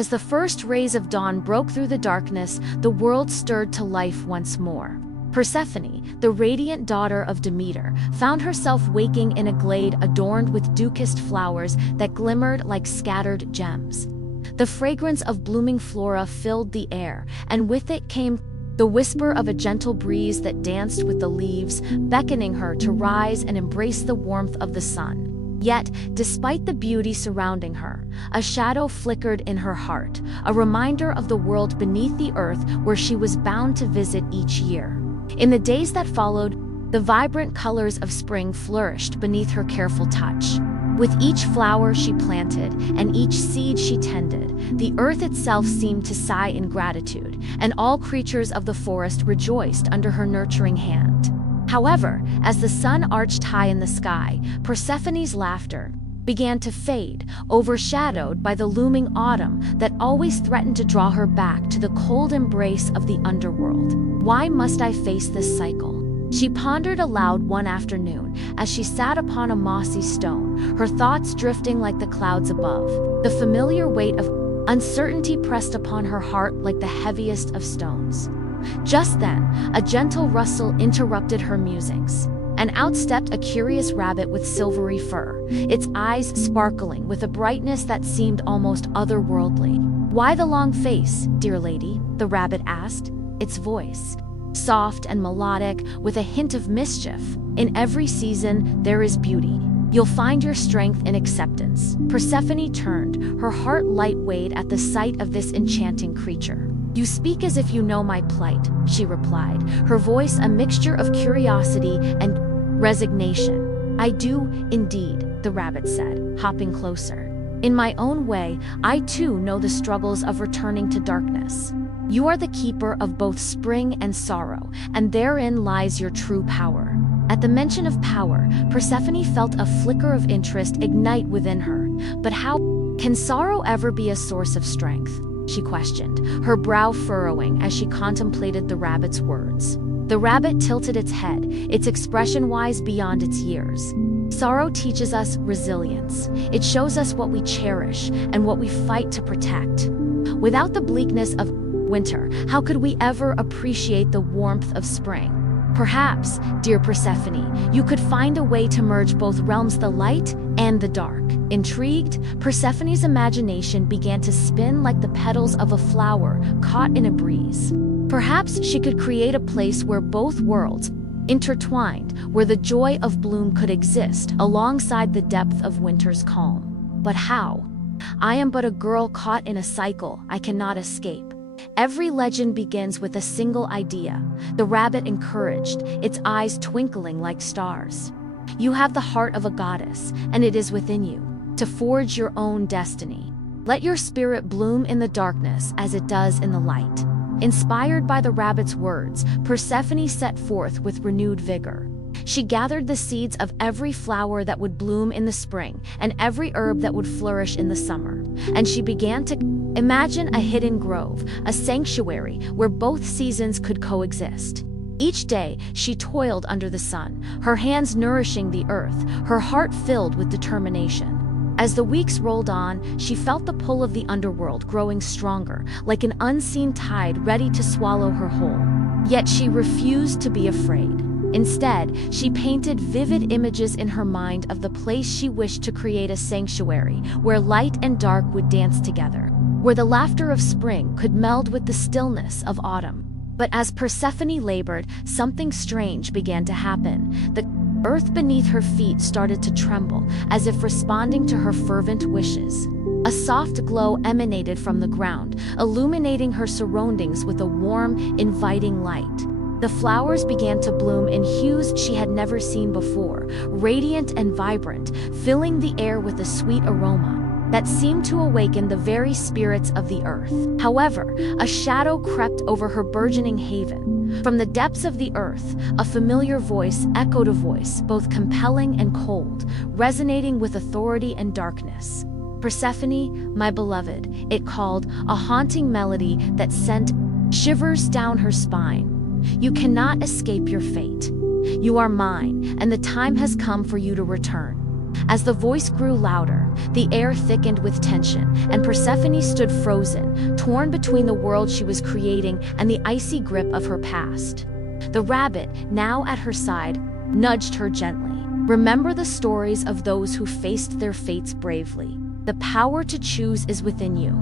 As the first rays of dawn broke through the darkness, the world stirred to life once more. Persephone, the radiant daughter of Demeter, found herself waking in a glade adorned with dukest flowers that glimmered like scattered gems. The fragrance of blooming flora filled the air, and with it came the whisper of a gentle breeze that danced with the leaves, beckoning her to rise and embrace the warmth of the sun. Yet, despite the beauty surrounding her, a shadow flickered in her heart, a reminder of the world beneath the earth where she was bound to visit each year. In the days that followed, the vibrant colors of spring flourished beneath her careful touch. With each flower she planted and each seed she tended, the earth itself seemed to sigh in gratitude, and all creatures of the forest rejoiced under her nurturing hand. However, as the sun arched high in the sky, Persephone's laughter began to fade, overshadowed by the looming autumn that always threatened to draw her back to the cold embrace of the underworld. Why must I face this cycle? She pondered aloud one afternoon as she sat upon a mossy stone, her thoughts drifting like the clouds above. The familiar weight of uncertainty pressed upon her heart like the heaviest of stones. Just then, a gentle rustle interrupted her musings, and out stepped a curious rabbit with silvery fur, its eyes sparkling with a brightness that seemed almost otherworldly. "Why the long face, dear lady?" the rabbit asked, its voice soft and melodic, with a hint of mischief. "In every season, there is beauty. You'll find your strength in acceptance." Persephone turned, her heart light-weighted at the sight of this enchanting creature. "You speak as if you know my plight," she replied, her voice a mixture of curiosity and resignation. "I do, indeed," the rabbit said, hopping closer. "In my own way, I too know the struggles of returning to darkness. You are the keeper of both spring and sorrow, and therein lies your true power." At the mention of power, Persephone felt a flicker of interest ignite within her. "But how can sorrow ever be a source of strength?" she questioned, her brow furrowing as she contemplated the rabbit's words. The rabbit tilted its head, its expression wise beyond its years. "Sorrow teaches us resilience. It shows us what we cherish and what we fight to protect. Without the bleakness of winter, how could we ever appreciate the warmth of spring? Perhaps, dear Persephone, you could find a way to merge both realms, the light and the dark." Intrigued, Persephone's imagination began to spin like the petals of a flower caught in a breeze. Perhaps she could create a place where both worlds intertwined, where the joy of bloom could exist alongside the depth of winter's calm. But how? "I am but a girl caught in a cycle I cannot escape. Every legend begins with a single idea," the rabbit encouraged, its eyes twinkling like stars. "You have the heart of a goddess, and it is within you to forge your own destiny. Let your spirit bloom in the darkness as it does in the light." Inspired by the rabbit's words, Persephone set forth with renewed vigor. She gathered the seeds of every flower that would bloom in the spring and every herb that would flourish in the summer, and she began to imagine a hidden grove, a sanctuary where both seasons could coexist. Each day, she toiled under the sun, her hands nourishing the earth, her heart filled with determination. As the weeks rolled on, she felt the pull of the underworld growing stronger, like an unseen tide ready to swallow her whole. Yet she refused to be afraid. Instead, she painted vivid images in her mind of the place she wished to create, a sanctuary where light and dark would dance together, where the laughter of spring could meld with the stillness of autumn. But as Persephone labored, something strange began to happen. The earth beneath her feet started to tremble, as if responding to her fervent wishes. A soft glow emanated from the ground, illuminating her surroundings with a warm, inviting light. The flowers began to bloom in hues she had never seen before, radiant and vibrant, filling the air with a sweet aroma that seemed to awaken the very spirits of the earth. However, a shadow crept over her burgeoning haven. From the depths of the earth, a familiar voice echoed, a voice both compelling and cold, resonating with authority and darkness. "Persephone, my beloved," it called, a haunting melody that sent shivers down her spine. "You cannot escape your fate. You are mine, and the time has come for you to return." As the voice grew louder, the air thickened with tension, and Persephone stood frozen, torn between the world she was creating and the icy grip of her past. The rabbit, now at her side, nudged her gently. Remember the stories of those who faced their fates bravely. The power to choose is within you.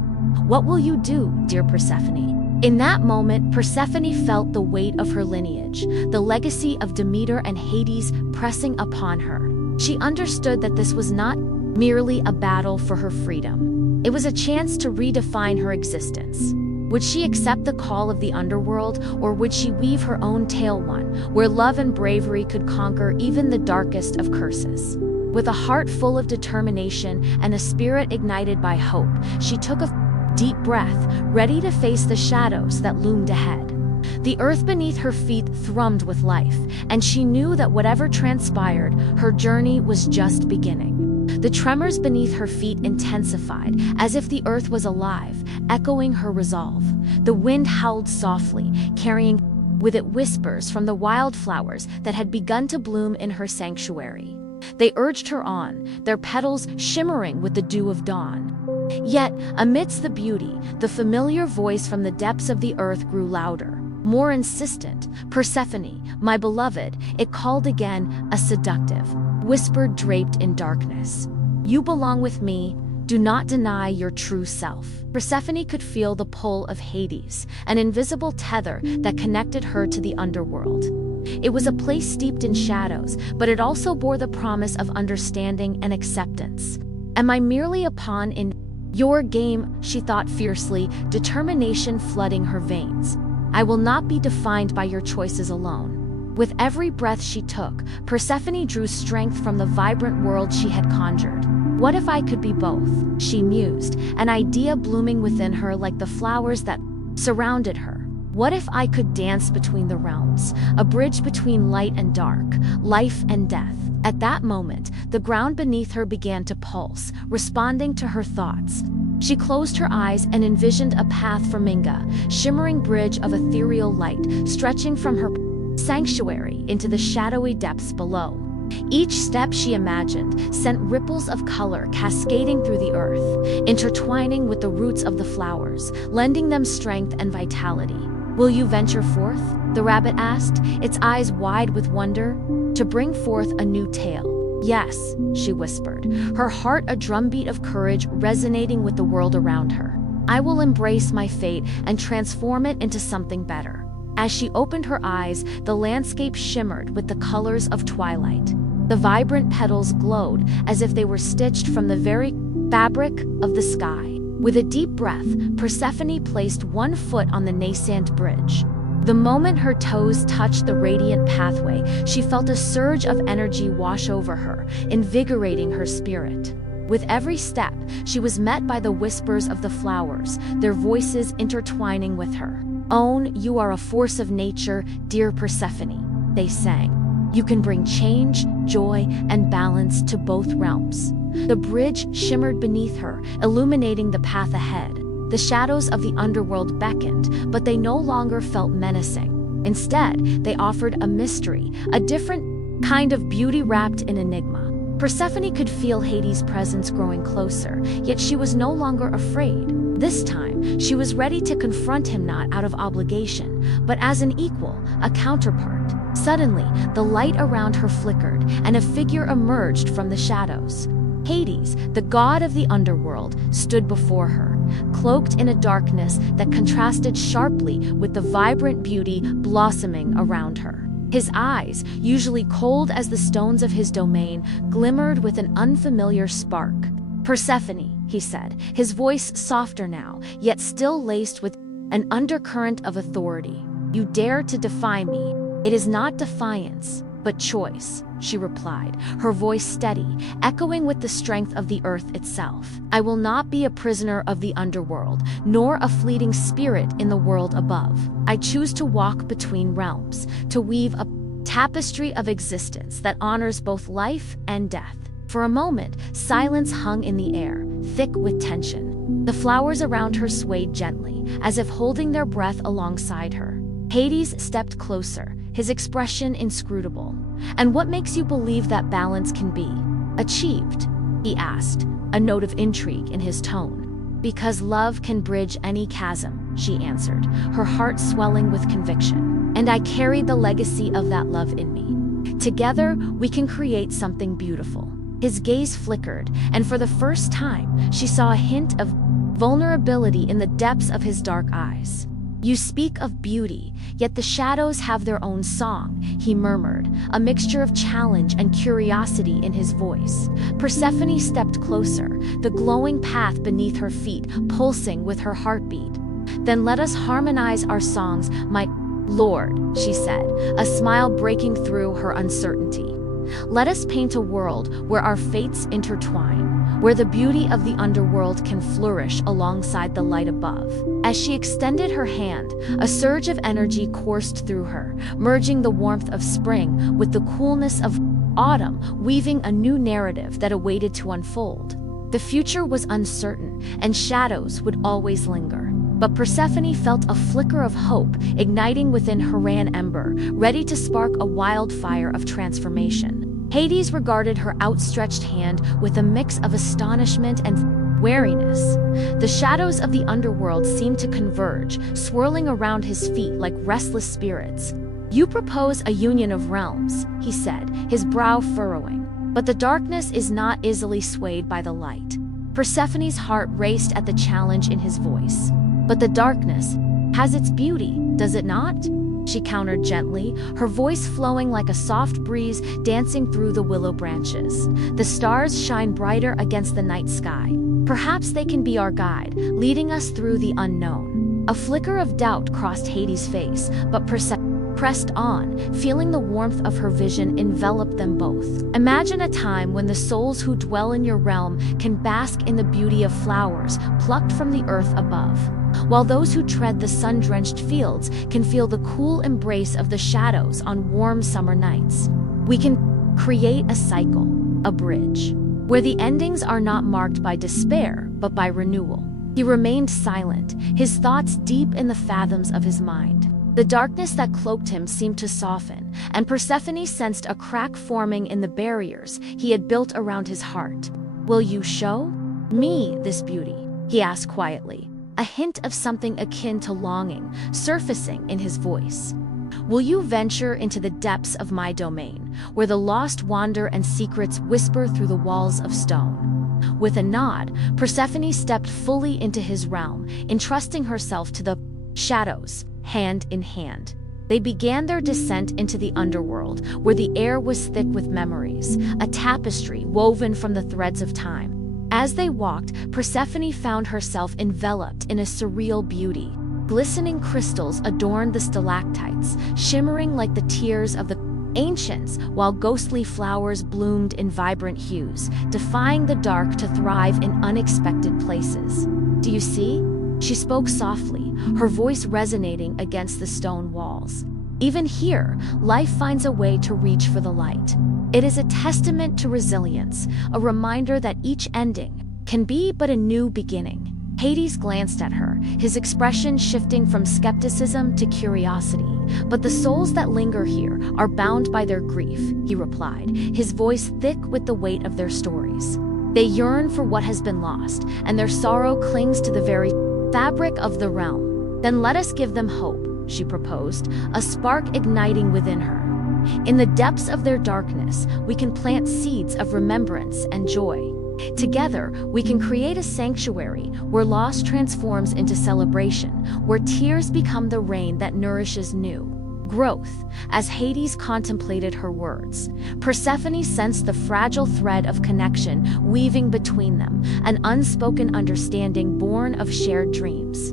What will you do, dear Persephone? In that moment, Persephone felt the weight of her lineage, the legacy of Demeter and Hades pressing upon her. She understood that this was not merely a battle for her freedom. It was a chance to redefine her existence. Would she accept the call of the underworld, or would she weave her own tale, one where love and bravery could conquer even the darkest of curses? With a heart full of determination and a spirit ignited by hope, she took a deep breath, ready to face the shadows that loomed ahead. The earth beneath her feet thrummed with life, and she knew that whatever transpired, her journey was just beginning. The tremors beneath her feet intensified, as if the earth was alive, echoing her resolve. The wind howled softly, carrying with it whispers from the wildflowers that had begun to bloom in her sanctuary. They urged her on, their petals shimmering with the dew of dawn. Yet, amidst the beauty, the familiar voice from the depths of the earth grew louder, more insistent. "Persephone, my beloved," it called again, a seductive whisper draped in darkness. "You belong with me. Do not deny your true self." Persephone could feel the pull of Hades, an invisible tether that connected her to the underworld. It was a place steeped in shadows, but it also bore the promise of understanding and acceptance. "Am I merely a pawn in your game?" she thought fiercely, determination flooding her veins. "I will not be defined by your choices alone." With every breath she took, Persephone drew strength from the vibrant world she had conjured. "What if I could be both?" she mused, an idea blooming within her like the flowers that surrounded her. "What if I could dance between the realms, a bridge between light and dark, life and death?" At that moment, the ground beneath her began to pulse, responding to her thoughts. She closed her eyes and envisioned a path for Minga, shimmering bridge of ethereal light, stretching from her sanctuary into the shadowy depths below. Each step she imagined sent ripples of color cascading through the earth, intertwining with the roots of the flowers, lending them strength and vitality. "Will you venture forth?" the rabbit asked, its eyes wide with wonder. "To bring forth a new tale?" "Yes," she whispered, her heart a drumbeat of courage resonating with the world around her. "I will embrace my fate and transform it into something better." As she opened her eyes, the landscape shimmered with the colors of twilight. The vibrant petals glowed as if they were stitched from the very fabric of the sky. With a deep breath, Persephone placed one foot on the nascent bridge. The moment her toes touched the radiant pathway, she felt a surge of energy wash over her, invigorating her spirit. With every step, she was met by the whispers of the flowers, their voices intertwining with her. "Own, you are a force of nature, dear Persephone," they sang. "You can bring change, joy, and balance to both realms." The bridge shimmered beneath her, illuminating the path ahead. The shadows of the underworld beckoned, but they no longer felt menacing. Instead, they offered a mystery, a different kind of beauty wrapped in enigma. Persephone could feel Hades' presence growing closer, yet she was no longer afraid. This time, she was ready to confront him not out of obligation, but as an equal, a counterpart. Suddenly, the light around her flickered, and a figure emerged from the shadows. Hades, the god of the underworld, stood before her, cloaked in a darkness that contrasted sharply with the vibrant beauty blossoming around her. His eyes, usually cold as the stones of his domain, glimmered with an unfamiliar spark. "Persephone," he said, his voice softer now, yet still laced with an undercurrent of authority. "You dare to defy me. It is not defiance, but choice," she replied, her voice steady, echoing with the strength of the earth itself. "I will not be a prisoner of the underworld, nor a fleeting spirit in the world above. I choose to walk between realms, to weave a tapestry of existence that honors both life and death." For a moment, silence hung in the air, thick with tension. The flowers around her swayed gently, as if holding their breath alongside her. Hades stepped closer, his expression inscrutable. "And what makes you believe that balance can be?" Achieved? He asked, a note of intrigue in his tone. Because love can bridge any chasm, she answered, her heart swelling with conviction. And I carry the legacy of that love in me. Together, we can create something beautiful. His gaze flickered, and for the first time, she saw a hint of vulnerability in the depths of his dark eyes. You speak of beauty, yet the shadows have their own song, he murmured, a mixture of challenge and curiosity in his voice. Persephone stepped closer, the glowing path beneath her feet pulsing with her heartbeat. Then let us harmonize our songs, my lord, she said, a smile breaking through her uncertainty. Let us paint a world where our fates intertwine, where the beauty of the underworld can flourish alongside the light above. As she extended her hand, a surge of energy coursed through her, merging the warmth of spring with the coolness of autumn, weaving a new narrative that awaited to unfold. The future was uncertain, and shadows would always linger. But Persephone felt a flicker of hope igniting within her ember, ready to spark a wildfire of transformation. Hades regarded her outstretched hand with a mix of astonishment and wariness. The shadows of the underworld seemed to converge, swirling around his feet like restless spirits. You propose a union of realms, he said, his brow furrowing. But the darkness is not easily swayed by the light. Persephone's heart raced at the challenge in his voice. But the darkness has its beauty, does it not? She countered gently, her voice flowing like a soft breeze dancing through the willow branches. The stars shine brighter against the night sky. Perhaps they can be our guide, leading us through the unknown. A flicker of doubt crossed Hades' face, but Persephone pressed on, feeling the warmth of her vision envelop them both. Imagine a time when the souls who dwell in your realm can bask in the beauty of flowers plucked from the earth above, while those who tread the sun-drenched fields can feel the cool embrace of the shadows on warm summer nights. We can create a cycle, a bridge, where the endings are not marked by despair, but by renewal. He remained silent, his thoughts deep in the fathoms of his mind. The darkness that cloaked him seemed to soften, and Persephone sensed a crack forming in the barriers he had built around his heart. Will you show me this beauty? He asked quietly, a hint of something akin to longing surfacing in his voice. Will you venture into the depths of my domain, where the lost wander and secrets whisper through the walls of stone? With a nod, Persephone stepped fully into his realm, entrusting herself to the shadows. Hand in hand, they began their descent into the underworld, where the air was thick with memories, a tapestry woven from the threads of time. As they walked, Persephone found herself enveloped in a surreal beauty. Glistening crystals adorned the stalactites, shimmering like the tears of the ancients, while ghostly flowers bloomed in vibrant hues, defying the dark to thrive in unexpected places. Do you see? She spoke softly, her voice resonating against the stone walls. Even here, life finds a way to reach for the light. It is a testament to resilience, a reminder that each ending can be but a new beginning. Hades glanced at her, his expression shifting from skepticism to curiosity. But the souls that linger here are bound by their grief, he replied, his voice thick with the weight of their stories. They yearn for what has been lost, and their sorrow clings to the very fabric of the realm. Then let us give them hope, she proposed, a spark igniting within her. In the depths of their darkness, we can plant seeds of remembrance and joy. Together, we can create a sanctuary where loss transforms into celebration, where tears become the rain that nourishes new growth. As Hades contemplated her words, Persephone sensed the fragile thread of connection weaving between them, an unspoken understanding born of shared dreams.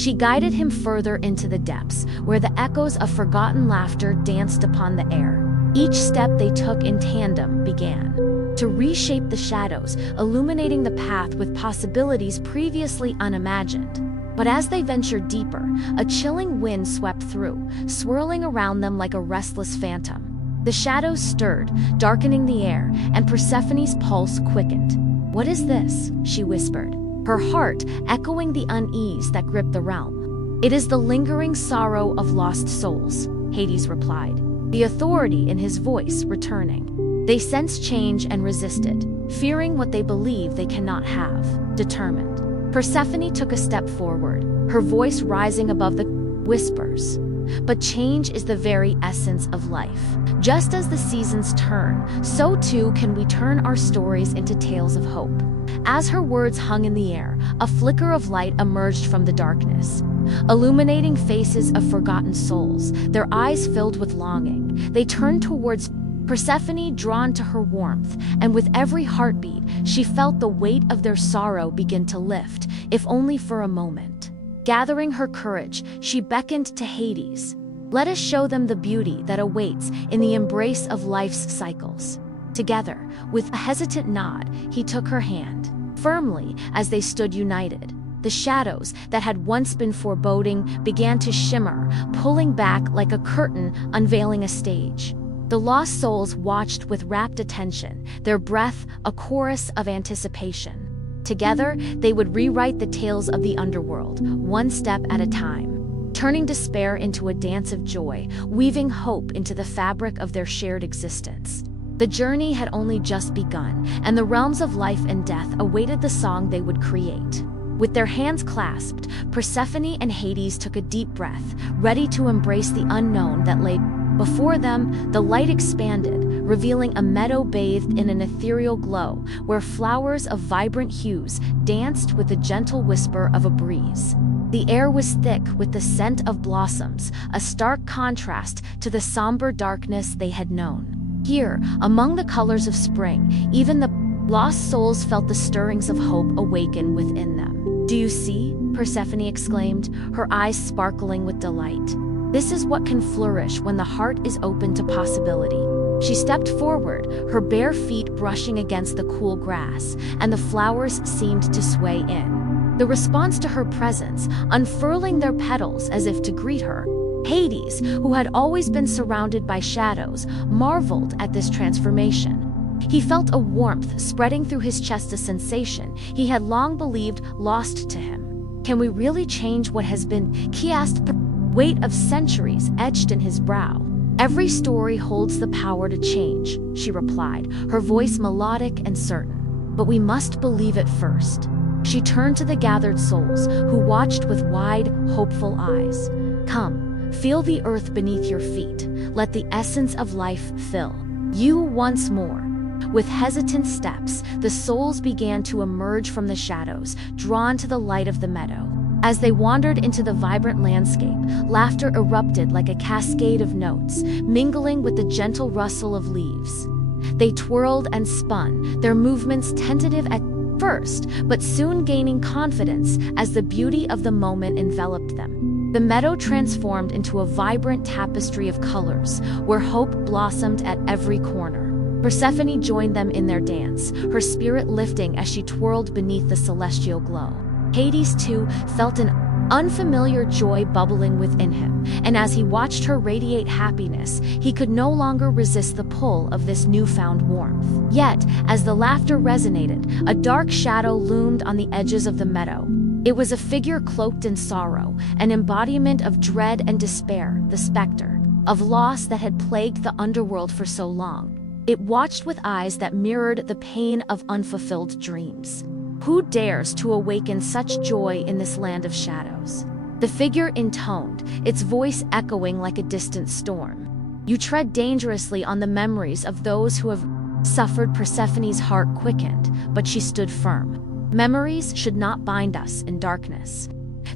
She guided him further into the depths, where the echoes of forgotten laughter danced upon the air. Each step they took in tandem began to reshape the shadows, illuminating the path with possibilities previously unimagined. But as they ventured deeper, a chilling wind swept through, swirling around them like a restless phantom. The shadows stirred, darkening the air, and Persephone's pulse quickened. "What is this?" she whispered, her heart echoing the unease that gripped the realm. "It is the lingering sorrow of lost souls," Hades replied, the authority in his voice returning. They sense change and resisted, fearing what they believe they cannot have. Determined, Persephone took a step forward, her voice rising above the whispers. But change is the very essence of life. Just as the seasons turn, so too can we turn our stories into tales of hope. As her words hung in the air, a flicker of light emerged from the darkness, illuminating faces of forgotten souls, their eyes filled with longing. They turned towards Persephone, drawn to her warmth, and with every heartbeat, she felt the weight of their sorrow begin to lift, if only for a moment. Gathering her courage, she beckoned to Hades. Let us show them the beauty that awaits in the embrace of life's cycles. Together, with a hesitant nod, he took her hand, firmly, as they stood united. The shadows that had once been foreboding began to shimmer, pulling back like a curtain unveiling a stage. The lost souls watched with rapt attention, their breath a chorus of anticipation. Together, they would rewrite the tales of the underworld, one step at a time, turning despair into a dance of joy, weaving hope into the fabric of their shared existence. The journey had only just begun, and the realms of life and death awaited the song they would create. With their hands clasped, Persephone and Hades took a deep breath, ready to embrace the unknown that lay before them. The light expanded, revealing a meadow bathed in an ethereal glow, where flowers of vibrant hues danced with the gentle whisper of a breeze. The air was thick with the scent of blossoms, a stark contrast to the somber darkness they had known. Here, among the colors of spring, even the lost souls felt the stirrings of hope awaken within them. "Do you see?" Persephone exclaimed, her eyes sparkling with delight. "This is what can flourish when the heart is open to possibility." She stepped forward, her bare feet brushing against the cool grass, and the flowers seemed to sway in. The response to her presence, unfurling their petals as if to greet her. Hades, who had always been surrounded by shadows, marveled at this transformation. He felt a warmth spreading through his chest, a sensation he had long believed lost to him. "Can we really change what has been?" he asked, the weight of centuries etched in his brow. "Every story holds the power to change," she replied, her voice melodic and certain. "But we must believe it first." She turned to the gathered souls, who watched with wide, hopeful eyes. "Come, feel the earth beneath your feet. Let the essence of life fill you once more." With hesitant steps, the souls began to emerge from the shadows, drawn to the light of the meadow. As they wandered into the vibrant landscape, laughter erupted like a cascade of notes, mingling with the gentle rustle of leaves. They twirled and spun, their movements tentative at first, but soon gaining confidence as the beauty of the moment enveloped them. The meadow transformed into a vibrant tapestry of colors, where hope blossomed at every corner. Persephone joined them in their dance, her spirit lifting as she twirled beneath the celestial glow. Hades, too, felt an unfamiliar joy bubbling within him, and as he watched her radiate happiness, he could no longer resist the pull of this newfound warmth. Yet, as the laughter resonated, a dark shadow loomed on the edges of the meadow. It was a figure cloaked in sorrow, an embodiment of dread and despair, the specter of loss that had plagued the underworld for so long. It watched with eyes that mirrored the pain of unfulfilled dreams. Who dares to awaken such joy in this land of shadows? The figure intoned, its voice echoing like a distant storm. "You tread dangerously on the memories of those who have suffered." Persephone's heart quickened, but she stood firm. Memories should not bind us in darkness.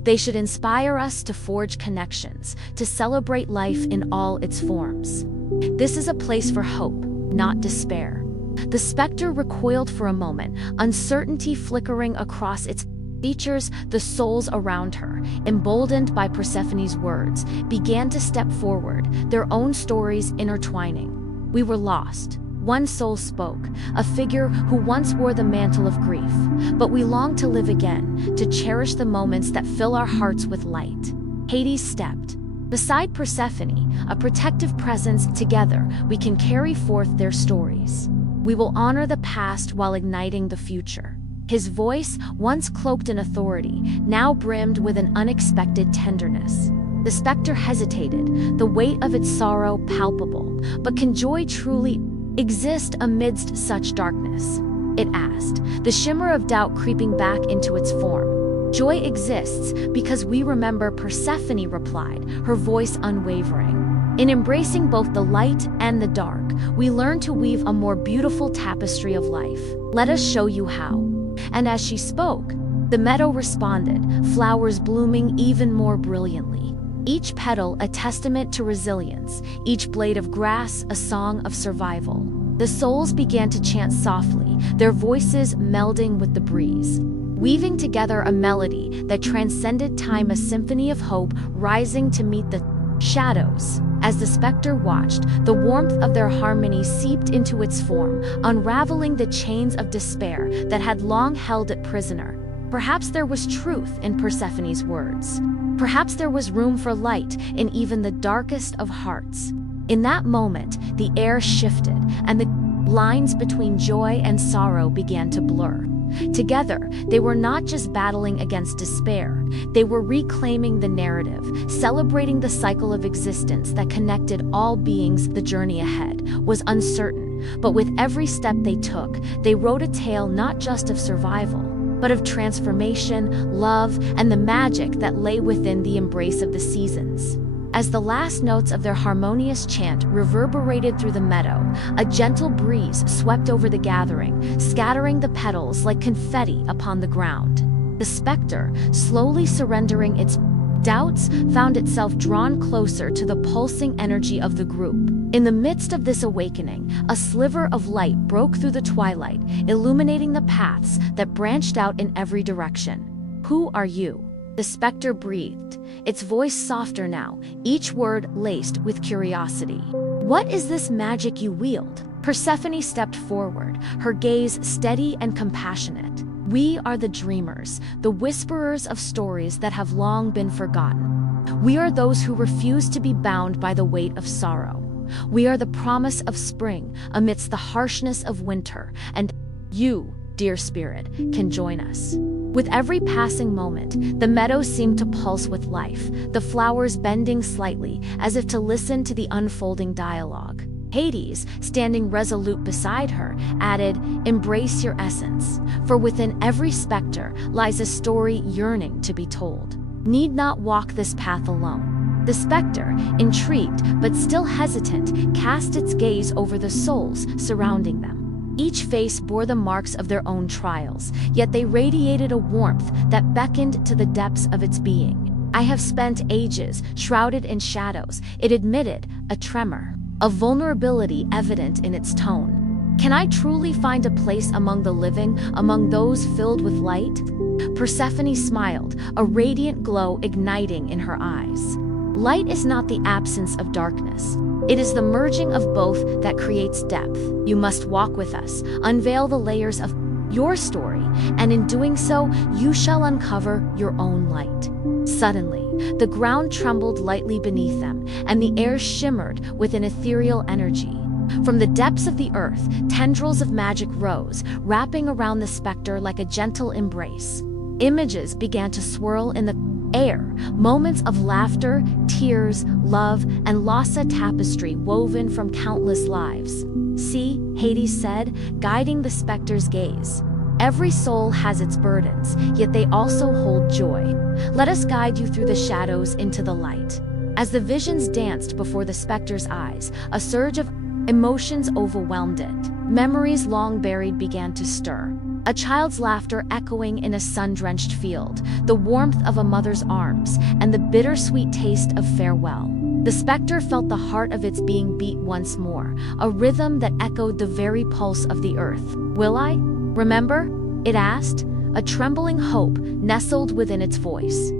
They should inspire us to forge connections, to celebrate life in all its forms. This is a place for hope, not despair. The specter recoiled for a moment, uncertainty flickering across its features. The souls around her, emboldened by Persephone's words, began to step forward, their own stories intertwining. "We were lost," one soul spoke, a figure who once wore the mantle of grief. "But we long to live again, to cherish the moments that fill our hearts with light." Hades stepped beside Persephone, a protective presence. "Together, we can carry forth their stories. We will honor the past while igniting the future." His voice, once cloaked in authority, now brimmed with an unexpected tenderness. The specter hesitated, the weight of its sorrow palpable. "But can joy truly exist amidst such darkness?" it asked, the shimmer of doubt creeping back into its form. "Joy exists because we remember," Persephone replied, her voice unwavering. "In embracing both the light and the dark, we learn to weave a more beautiful tapestry of life. Let us show you how." And as she spoke, the meadow responded, flowers blooming even more brilliantly. Each petal a testament to resilience, each blade of grass a song of survival. The souls began to chant softly, their voices melding with the breeze, weaving together a melody that transcended time, a symphony of hope rising to meet the shadows. As the specter watched, the warmth of their harmony seeped into its form, unraveling the chains of despair that had long held it prisoner. Perhaps there was truth in Persephone's words. Perhaps there was room for light in even the darkest of hearts. In that moment, the air shifted, and the lines between joy and sorrow began to blur. Together, they were not just battling against despair, they were reclaiming the narrative, celebrating the cycle of existence that connected all beings. The journey ahead was uncertain, but with every step they took, they wrote a tale not just of survival, but of transformation, love, and the magic that lay within the embrace of the seasons. As the last notes of their harmonious chant reverberated through the meadow, a gentle breeze swept over the gathering, scattering the petals like confetti upon the ground. The specter, slowly surrendering its doubts, found itself drawn closer to the pulsing energy of the group. In the midst of this awakening, a sliver of light broke through the twilight, illuminating the paths that branched out in every direction. "Who are you?" the specter breathed, its voice softer now, each word laced with curiosity. "What is this magic you wield?" Persephone stepped forward, her gaze steady and compassionate. "We are the dreamers, the whisperers of stories that have long been forgotten. We are those who refuse to be bound by the weight of sorrow. We are the promise of spring amidst the harshness of winter, and you, dear spirit, can join us." With every passing moment, the meadow seemed to pulse with life, the flowers bending slightly as if to listen to the unfolding dialogue. Hades, standing resolute beside her, added, "Embrace your essence, for within every specter lies a story yearning to be told. Need not walk this path alone." The specter, intrigued but still hesitant, cast its gaze over the souls surrounding them. Each face bore the marks of their own trials, yet they radiated a warmth that beckoned to the depths of its being. "I have spent ages shrouded in shadows," it admitted, a tremor, a vulnerability evident in its tone. "Can I truly find a place among the living, among those filled with light?" Persephone smiled, a radiant glow igniting in her eyes. "Light is not the absence of darkness. It is the merging of both that creates depth. You must walk with us, unveil the layers of your story, and in doing so, you shall uncover your own light." Suddenly, the ground trembled lightly beneath them, and the air shimmered with an ethereal energy. From the depths of the earth, tendrils of magic rose, wrapping around the specter like a gentle embrace. Images began to swirl in the air, moments of laughter, tears, love, and loss, a tapestry woven from countless lives. "See," Hades said, guiding the specter's gaze. "Every soul has its burdens, yet they also hold joy. Let us guide you through the shadows into the light." As the visions danced before the specter's eyes, a surge of emotions overwhelmed it. Memories long buried began to stir. A child's laughter echoing in a sun-drenched field, the warmth of a mother's arms, and the bittersweet taste of farewell. The specter felt the heart of its being beat once more, a rhythm that echoed the very pulse of the earth. "Will I remember?" it asked, a trembling hope nestled within its voice.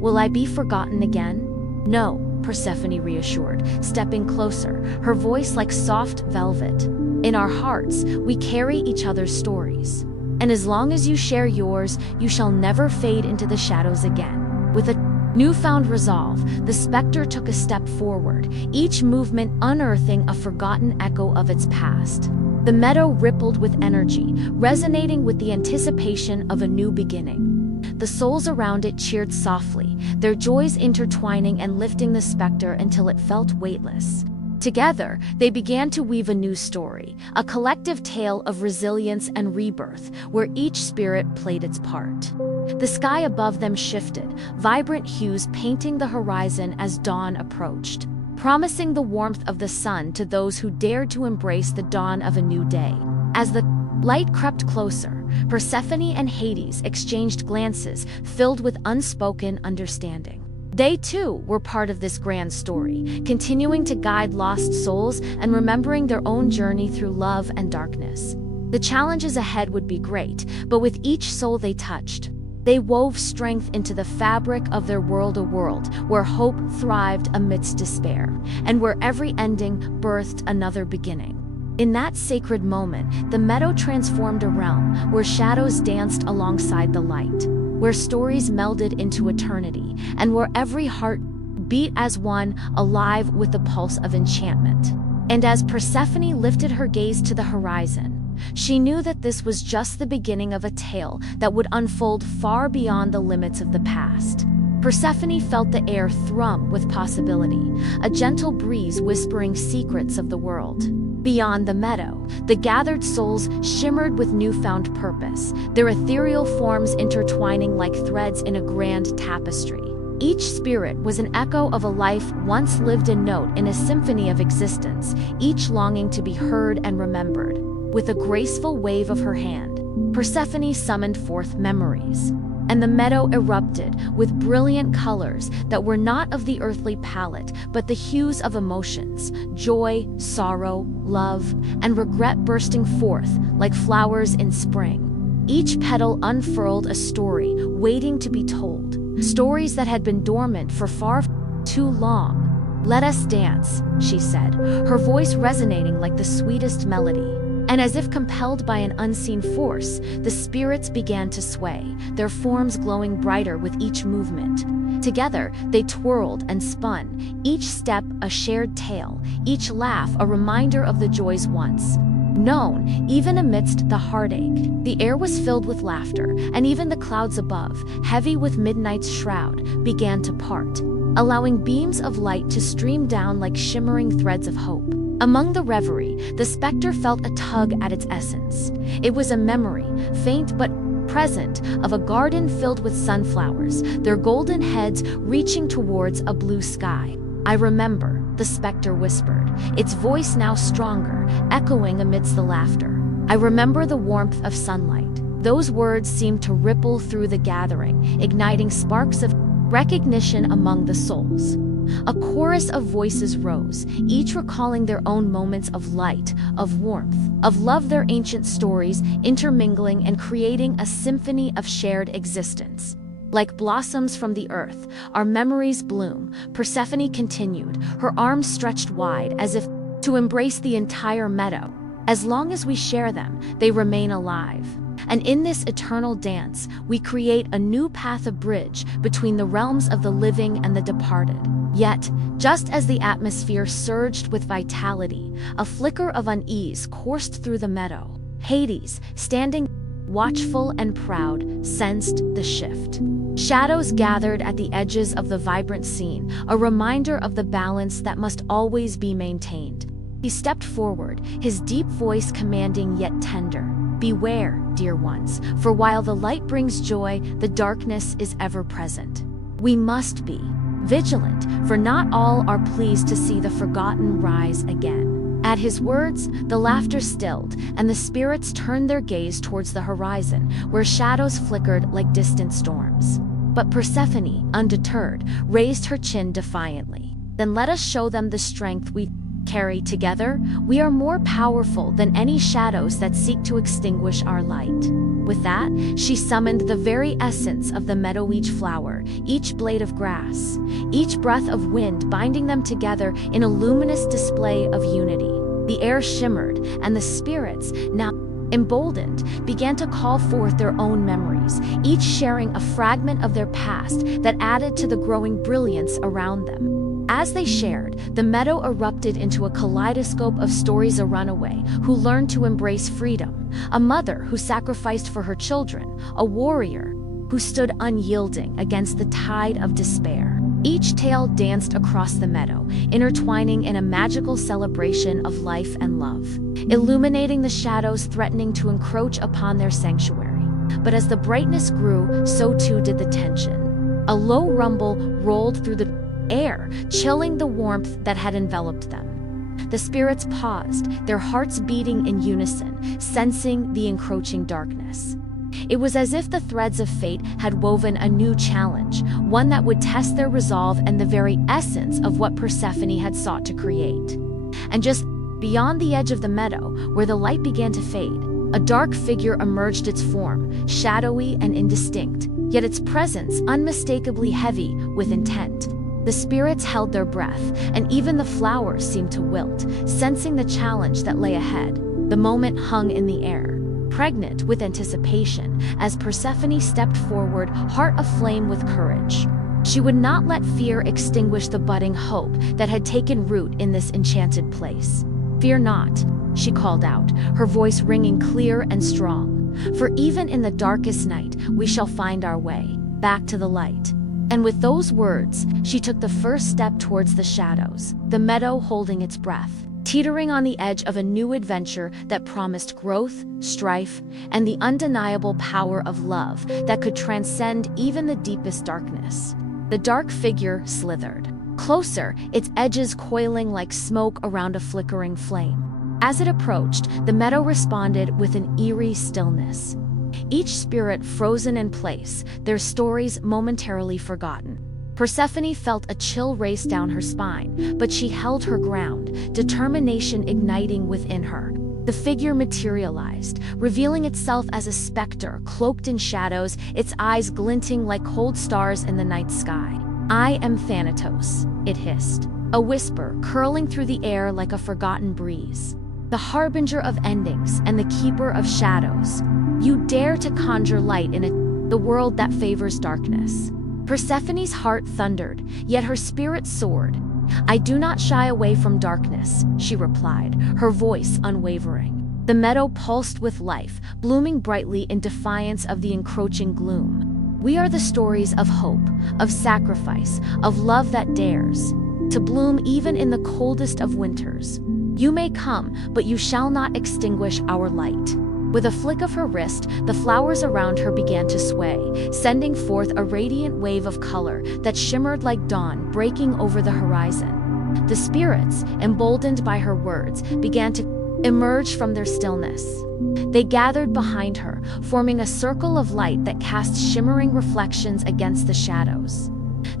"Will I be forgotten again?" "No," Persephone reassured, stepping closer, her voice like soft velvet. "In our hearts, we carry each other's stories. And as long as you share yours, you shall never fade into the shadows again." With a newfound resolve, the specter took a step forward, each movement unearthing a forgotten echo of its past. The meadow rippled with energy, resonating with the anticipation of a new beginning. The souls around it cheered softly, their joys intertwining and lifting the specter until it felt weightless. Together, they began to weave a new story, a collective tale of resilience and rebirth, where each spirit played its part. The sky above them shifted, vibrant hues painting the horizon as dawn approached, promising the warmth of the sun to those who dared to embrace the dawn of a new day. As the light crept closer, Persephone and Hades exchanged glances filled with unspoken understanding. They too were part of this grand story, continuing to guide lost souls and remembering their own journey through love and darkness. The challenges ahead would be great, but with each soul they touched, they wove strength into the fabric of their world, a world where hope thrived amidst despair, and where every ending birthed another beginning. In that sacred moment, the meadow transformed a realm where shadows danced alongside the light, where stories melded into eternity, and where every heart beat as one, alive with the pulse of enchantment. And as Persephone lifted her gaze to the horizon, she knew that this was just the beginning of a tale that would unfold far beyond the limits of the past. Persephone felt the air thrum with possibility, a gentle breeze whispering secrets of the world. Beyond the meadow, the gathered souls shimmered with newfound purpose, their ethereal forms intertwining like threads in a grand tapestry. Each spirit was an echo of a life once lived, a note in a symphony of existence, each longing to be heard and remembered. With a graceful wave of her hand, Persephone summoned forth memories, and the meadow erupted with brilliant colors that were not of the earthly palette, but the hues of emotions, joy, sorrow, love, and regret bursting forth like flowers in spring. Each petal unfurled a story waiting to be told, stories that had been dormant for far too long. "Let us dance," she said, her voice resonating like the sweetest melody. And as if compelled by an unseen force, the spirits began to sway, their forms glowing brighter with each movement. Together, they twirled and spun, each step a shared tale, each laugh a reminder of the joys once known. Even amidst the heartache, the air was filled with laughter, and even the clouds above, heavy with midnight's shroud, began to part, allowing beams of light to stream down like shimmering threads of hope. Among the reverie, the specter felt a tug at its essence. It was a memory, faint but present, of a garden filled with sunflowers, their golden heads reaching towards a blue sky. "I remember," the specter whispered, its voice now stronger, echoing amidst the laughter. "I remember the warmth of sunlight." Those words seemed to ripple through the gathering, igniting sparks of recognition among the souls. A chorus of voices rose, each recalling their own moments of light, of warmth, of love, their ancient stories intermingling and creating a symphony of shared existence. "Like blossoms from the earth, our memories bloom," Persephone continued, her arms stretched wide as if to embrace the entire meadow. "As long as we share them, they remain alive. And in this eternal dance, we create a new path, a bridge between the realms of the living and the departed." Yet, just as the atmosphere surged with vitality, a flicker of unease coursed through the meadow. Hades, standing watchful and proud, sensed the shift. Shadows gathered at the edges of the vibrant scene, a reminder of the balance that must always be maintained. He stepped forward, his deep voice commanding yet tender. "Beware, dear ones, for while the light brings joy, the darkness is ever present. We must be vigilant, for not all are pleased to see the forgotten rise again." At his words, the laughter stilled, and the spirits turned their gaze towards the horizon, where shadows flickered like distant storms. But Persephone, undeterred, raised her chin defiantly. "Then let us show them the strength we carry together. We are more powerful than any shadows that seek to extinguish our light." With that, she summoned the very essence of the meadow, each flower, each blade of grass, each breath of wind, binding them together in a luminous display of unity. The air shimmered, and the spirits, now emboldened, began to call forth their own memories, each sharing a fragment of their past that added to the growing brilliance around them. As they shared, the meadow erupted into a kaleidoscope of stories: a runaway who learned to embrace freedom, a mother who sacrificed for her children, a warrior who stood unyielding against the tide of despair. Each tale danced across the meadow, intertwining in a magical celebration of life and love, illuminating the shadows threatening to encroach upon their sanctuary. But as the brightness grew, so too did the tension. A low rumble rolled through the air, chilling the warmth that had enveloped them. The spirits paused, their hearts beating in unison, sensing the encroaching darkness. It was as if the threads of fate had woven a new challenge, one that would test their resolve and the very essence of what Persephone had sought to create. And just beyond the edge of the meadow, where the light began to fade, a dark figure emerged, its form shadowy and indistinct, yet its presence unmistakably heavy with intent. The spirits held their breath, and even the flowers seemed to wilt, sensing the challenge that lay ahead. The moment hung in the air, pregnant with anticipation, as Persephone stepped forward, heart aflame with courage. She would not let fear extinguish the budding hope that had taken root in this enchanted place. "Fear not," she called out, her voice ringing clear and strong. "For even in the darkest night, we shall find our way back to the light." And with those words, she took the first step towards the shadows, the meadow holding its breath, teetering on the edge of a new adventure that promised growth, strife, and the undeniable power of love that could transcend even the deepest darkness. The dark figure slithered closer, its edges coiling like smoke around a flickering flame. As it approached, the meadow responded with an eerie stillness. Each spirit frozen in place, their stories momentarily forgotten. Persephone felt a chill race down her spine, but she held her ground, determination igniting within her. The figure materialized, revealing itself as a specter cloaked in shadows, its eyes glinting like cold stars in the night sky. "I am Thanatos," it hissed, a whisper curling through the air like a forgotten breeze. "The harbinger of endings and the keeper of shadows. You dare to conjure light in the world that favors darkness." Persephone's heart thundered, yet her spirit soared. "I do not shy away from darkness," she replied, her voice unwavering. The meadow pulsed with life, blooming brightly in defiance of the encroaching gloom. "We are the stories of hope, of sacrifice, of love that dares to bloom even in the coldest of winters. You may come, but you shall not extinguish our light." With a flick of her wrist, the flowers around her began to sway, sending forth a radiant wave of color that shimmered like dawn breaking over the horizon. The spirits, emboldened by her words, began to emerge from their stillness. They gathered behind her, forming a circle of light that cast shimmering reflections against the shadows.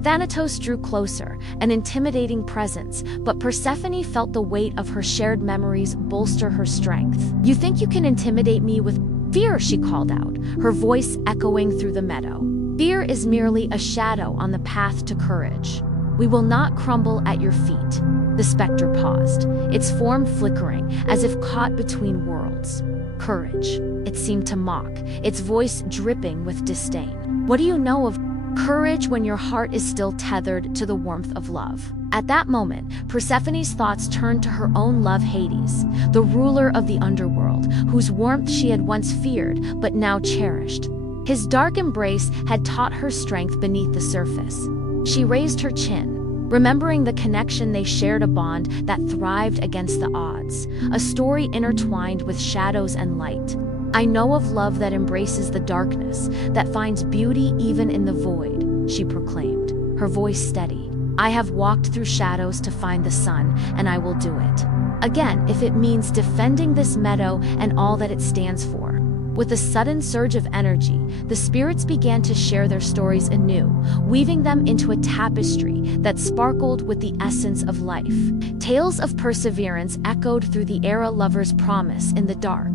Thanatos drew closer, an intimidating presence, but Persephone felt the weight of her shared memories bolster her strength. "You think you can intimidate me with fear?" she called out, her voice echoing through the meadow. "Fear is merely a shadow on the path to courage. We will not crumble at your feet." The specter paused, its form flickering, as if caught between worlds. "Courage," it seemed to mock, its voice dripping with disdain. "What do you know of courage when your heart is still tethered to the warmth of love?" At that moment, Persephone's thoughts turned to her own love, Hades, the ruler of the underworld, whose warmth she had once feared but now cherished. His dark embrace had taught her strength beneath the surface. She raised her chin, remembering the connection they shared, a bond that thrived against the odds, a story intertwined with shadows and light. "I know of love that embraces the darkness, that finds beauty even in the void," she proclaimed, her voice steady. "I have walked through shadows to find the sun, and I will do it again if it means defending this meadow and all that it stands for." With a sudden surge of energy, the spirits began to share their stories anew, weaving them into a tapestry that sparkled with the essence of life. Tales of perseverance echoed through the air, a lover's promise in the dark,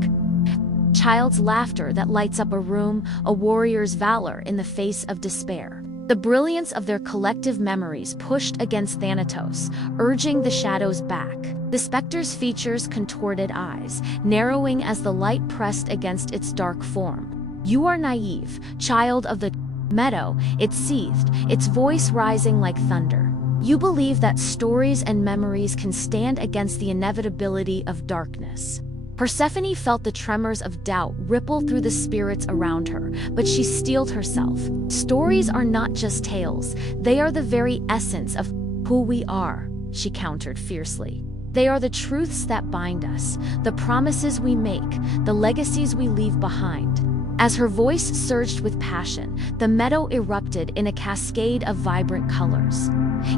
child's laughter that lights up a room, a warrior's valor in the face of despair. The brilliance of their collective memories pushed against Thanatos, urging the shadows back. The specter's features contorted eyes, narrowing as the light pressed against its dark form. "You are naive, child of the meadow," it seethed, its voice rising like thunder. "You believe that stories and memories can stand against the inevitability of darkness. Persephone felt the tremors of doubt ripple through the spirits around her, but she steeled herself. Stories are not just tales, they are the very essence of who we are, she countered fiercely. They are the truths that bind us, the promises we make, the legacies we leave behind. As her voice surged with passion, the meadow erupted in a cascade of vibrant colors,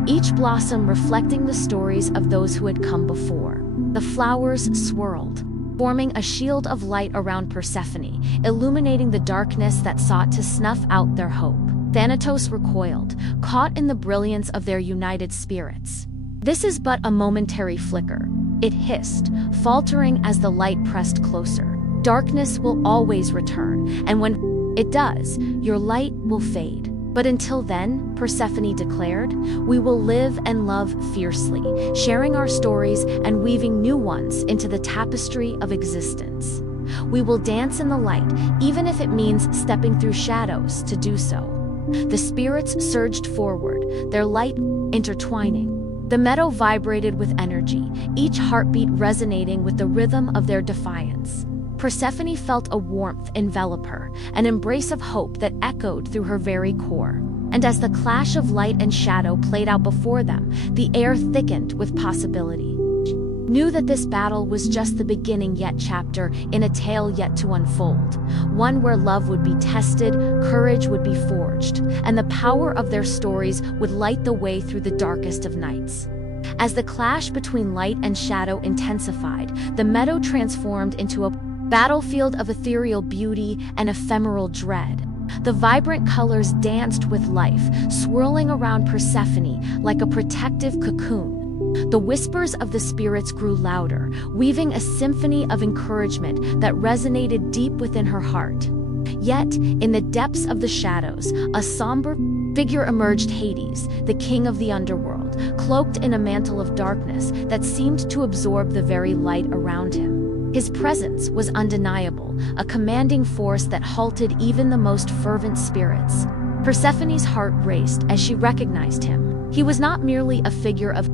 each blossom reflecting the stories of those who had come before. The flowers swirled, forming a shield of light around Persephone, illuminating the darkness that sought to snuff out their hope. Thanatos recoiled, caught in the brilliance of their united spirits. This is but a momentary flicker, it hissed, faltering as the light pressed closer. Darkness will always return, and when it does, your light will fade. But until then, Persephone declared, we will live and love fiercely, sharing our stories and weaving new ones into the tapestry of existence. We will dance in the light, even if it means stepping through shadows to do so. The spirits surged forward, their light intertwining. The meadow vibrated with energy, each heartbeat resonating with the rhythm of their defiance. Persephone felt a warmth envelop her, an embrace of hope that echoed through her very core. And as the clash of light and shadow played out before them, the air thickened with possibility. Knew that this battle was just the beginning yet chapter in a tale yet to unfold, one where love would be tested, courage would be forged, and the power of their stories would light the way through the darkest of nights. As the clash between light and shadow intensified, the meadow transformed into a battlefield of ethereal beauty and ephemeral dread. The vibrant colors danced with life, swirling around Persephone like a protective cocoon. The whispers of the spirits grew louder, weaving a symphony of encouragement that resonated deep within her heart. Yet, in the depths of the shadows, a somber figure emerged: Hades, the king of the underworld, cloaked in a mantle of darkness that seemed to absorb the very light around him. His presence was undeniable, a commanding force that halted even the most fervent spirits. Persephone's heart raced as she recognized him. He was not merely a figure of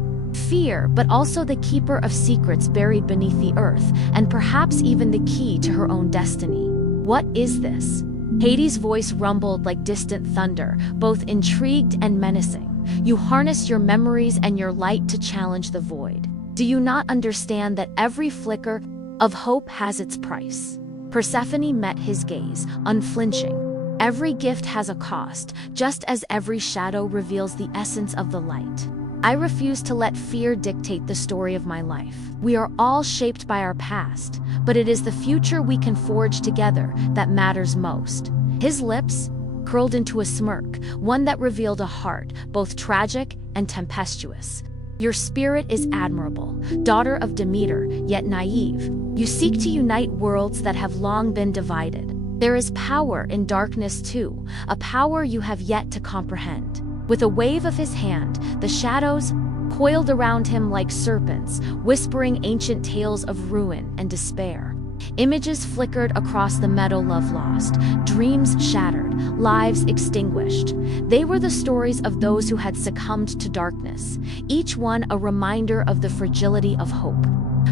fear, but also the keeper of secrets buried beneath the earth, and perhaps even the key to her own destiny. What is this? Hades' voice rumbled like distant thunder, both intrigued and menacing. You harness your memories and your light to challenge the void. Do you not understand that every flicker of hope has its price? Persephone met his gaze, unflinching. Every gift has a cost, just as every shadow reveals the essence of the light. I refuse to let fear dictate the story of my life. We are all shaped by our past, but it is the future we can forge together that matters most. His lips curled into a smirk, one that revealed a heart both tragic and tempestuous. Your spirit is admirable, daughter of Demeter, yet naive. You seek to unite worlds that have long been divided. There is power in darkness too, a power you have yet to comprehend. With a wave of his hand, the shadows coiled around him like serpents, whispering ancient tales of ruin and despair. Images flickered across the meadow, love lost, dreams shattered, lives extinguished. They were the stories of those who had succumbed to darkness, each one a reminder of the fragility of hope.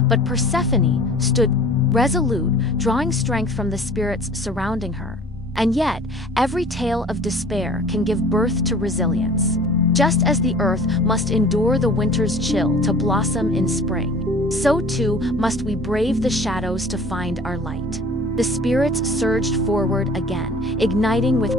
But Persephone stood resolute, drawing strength from the spirits surrounding her. And yet, every tale of despair can give birth to resilience. Just as the earth must endure the winter's chill to blossom in spring, so too must we brave the shadows to find our light. The spirits surged forward again, igniting with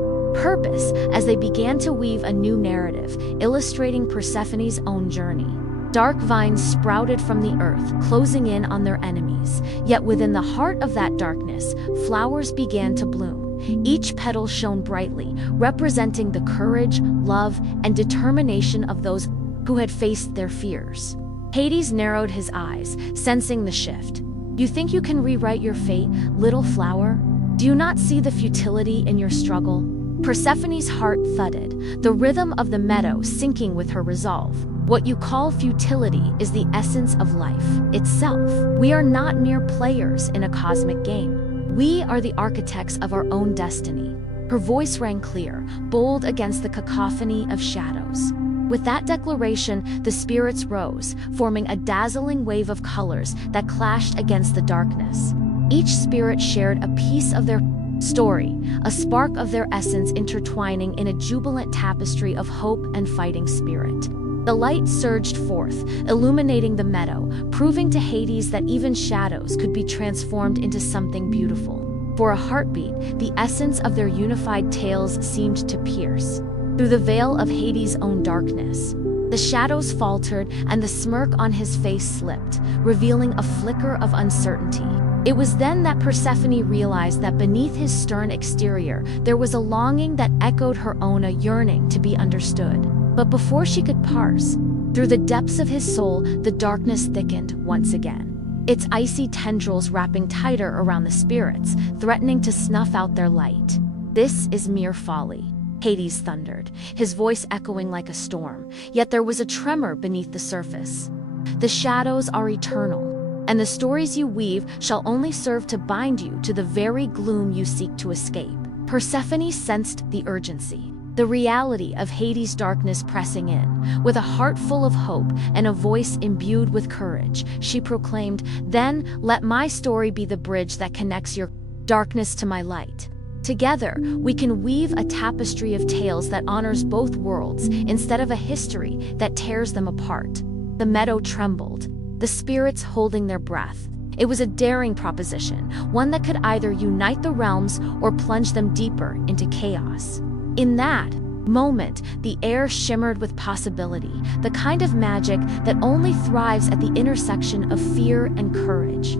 purpose as they began to weave a new narrative, illustrating Persephone's own journey. Dark vines sprouted from the earth, closing in on their enemies. Yet within the heart of that darkness, flowers began to bloom. Each petal shone brightly, representing the courage, love, and determination of those who had faced their fears. Hades narrowed his eyes, sensing the shift. You think you can rewrite your fate, little flower? Do you not see the futility in your struggle? Persephone's heart thudded, the rhythm of the meadow sinking with her resolve. What you call futility is the essence of life itself. We are not mere players in a cosmic game. We are the architects of our own destiny. Her voice rang clear, bold against the cacophony of shadows. With that declaration, the spirits rose, forming a dazzling wave of colors that clashed against the darkness. Each spirit shared a piece of their story, a spark of their essence intertwining in a jubilant tapestry of hope and fighting spirit. The light surged forth, illuminating the meadow, proving to Hades that even shadows could be transformed into something beautiful. For a heartbeat, the essence of their unified tales seemed to pierce through the veil of Hades' own darkness. The shadows faltered, and the smirk on his face slipped, revealing a flicker of uncertainty. It was then that Persephone realized that beneath his stern exterior, there was a longing that echoed her own, a yearning to be understood. But before she could parse, through the depths of his soul, the darkness thickened once again, its icy tendrils wrapping tighter around the spirits, threatening to snuff out their light. "This is mere folly," Hades thundered, his voice echoing like a storm, yet there was a tremor beneath the surface. "The shadows are eternal, and the stories you weave shall only serve to bind you to the very gloom you seek to escape." Persephone sensed the urgency, the reality of Hades' darkness pressing in. With a heart full of hope and a voice imbued with courage, she proclaimed, "Then let my story be the bridge that connects your darkness to my light. Together, we can weave a tapestry of tales that honors both worlds instead of a history that tears them apart." The meadow trembled, the spirits holding their breath. It was a daring proposition, one that could either unite the realms or plunge them deeper into chaos. In that moment, the air shimmered with possibility, the kind of magic that only thrives at the intersection of fear and courage.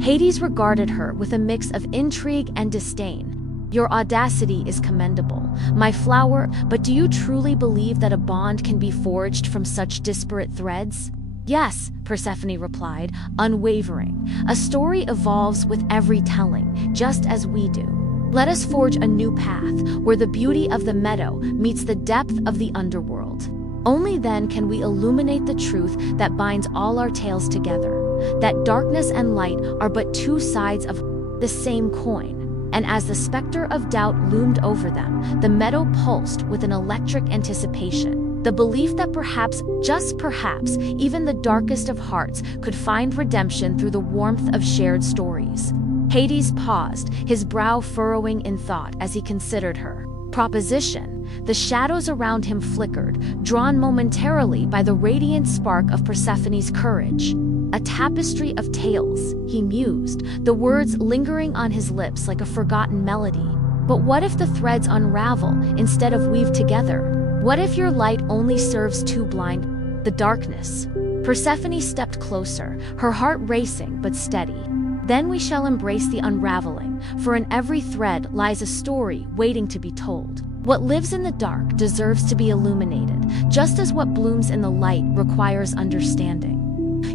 Hades regarded her with a mix of intrigue and disdain. "Your audacity is commendable, my flower, but do you truly believe that a bond can be forged from such disparate threads?" "Yes," Persephone replied, unwavering. "A story evolves with every telling, just as we do. Let us forge a new path, where the beauty of the meadow meets the depth of the underworld. Only then can we illuminate the truth that binds all our tales together, that darkness and light are but two sides of the same coin." And as the specter of doubt loomed over them, the meadow pulsed with an electric anticipation, the belief that perhaps, just perhaps, even the darkest of hearts could find redemption through the warmth of shared stories. Hades paused, his brow furrowing in thought as he considered her proposition. The shadows around him flickered, drawn momentarily by the radiant spark of Persephone's courage. "A tapestry of tales," he mused, the words lingering on his lips like a forgotten melody. "But what if the threads unravel instead of weave together? What if your light only serves to blind the darkness?" Persephone stepped closer, her heart racing but steady. "Then we shall embrace the unraveling, for in every thread lies a story waiting to be told. What lives in the dark deserves to be illuminated, just as what blooms in the light requires understanding.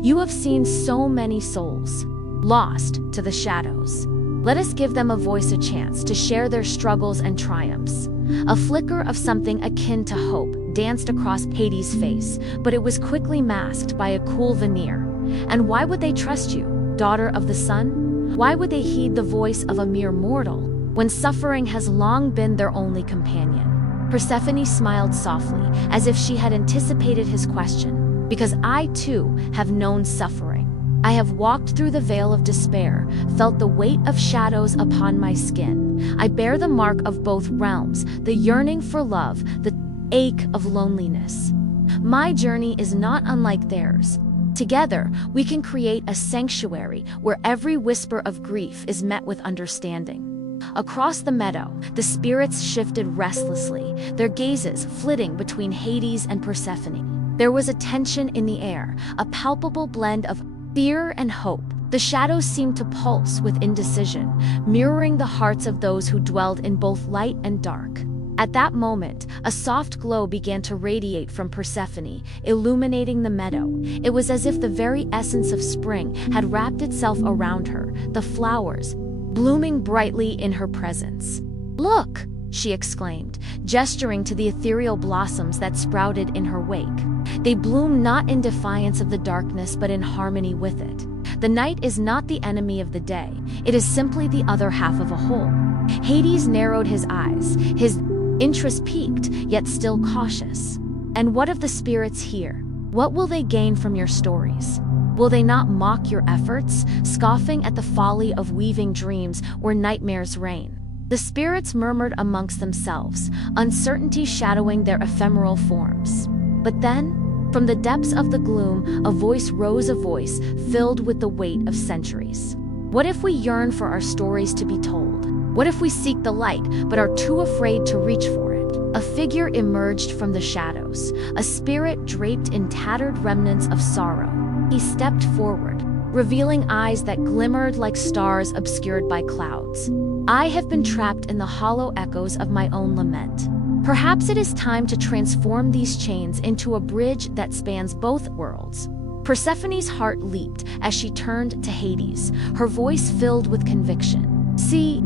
You have seen so many souls lost to the shadows. Let us give them a voice, a chance to share their struggles and triumphs." A flicker of something akin to hope danced across Hades' face, but it was quickly masked by a cool veneer. "And why would they trust you, daughter of the sun? Why would they heed the voice of a mere mortal, when suffering has long been their only companion?" Persephone smiled softly, as if she had anticipated his question. "Because I, too, have known suffering. I have walked through the veil of despair, felt the weight of shadows upon my skin. I bear the mark of both realms, the yearning for love, the ache of loneliness. My journey is not unlike theirs. Together, we can create a sanctuary where every whisper of grief is met with understanding." Across the meadow, the spirits shifted restlessly, their gazes flitting between Hades and Persephone. There was a tension in the air, a palpable blend of fear and hope. The shadows seemed to pulse with indecision, mirroring the hearts of those who dwelled in both light and dark. At that moment, a soft glow began to radiate from Persephone, illuminating the meadow. It was as if the very essence of spring had wrapped itself around her, the flowers blooming brightly in her presence. "Look!" she exclaimed, gesturing to the ethereal blossoms that sprouted in her wake. "They bloom not in defiance of the darkness but in harmony with it. The night is not the enemy of the day, it is simply the other half of a whole." Hades narrowed his eyes, his interest piqued, yet still cautious. And what of the spirits here? What will they gain from your stories? Will they not mock your efforts, scoffing at the folly of weaving dreams where nightmares reign? The spirits murmured amongst themselves, uncertainty shadowing their ephemeral forms. But then, from the depths of the gloom, a voice rose, a voice filled with the weight of centuries. What if we yearn for our stories to be told? What if we seek the light, but are too afraid to reach for it? A figure emerged from the shadows, a spirit draped in tattered remnants of sorrow. He stepped forward, revealing eyes that glimmered like stars obscured by clouds. I have been trapped in the hollow echoes of my own lament. Perhaps it is time to transform these chains into a bridge that spans both worlds. Persephone's heart leaped as she turned to Hades, her voice filled with conviction. See,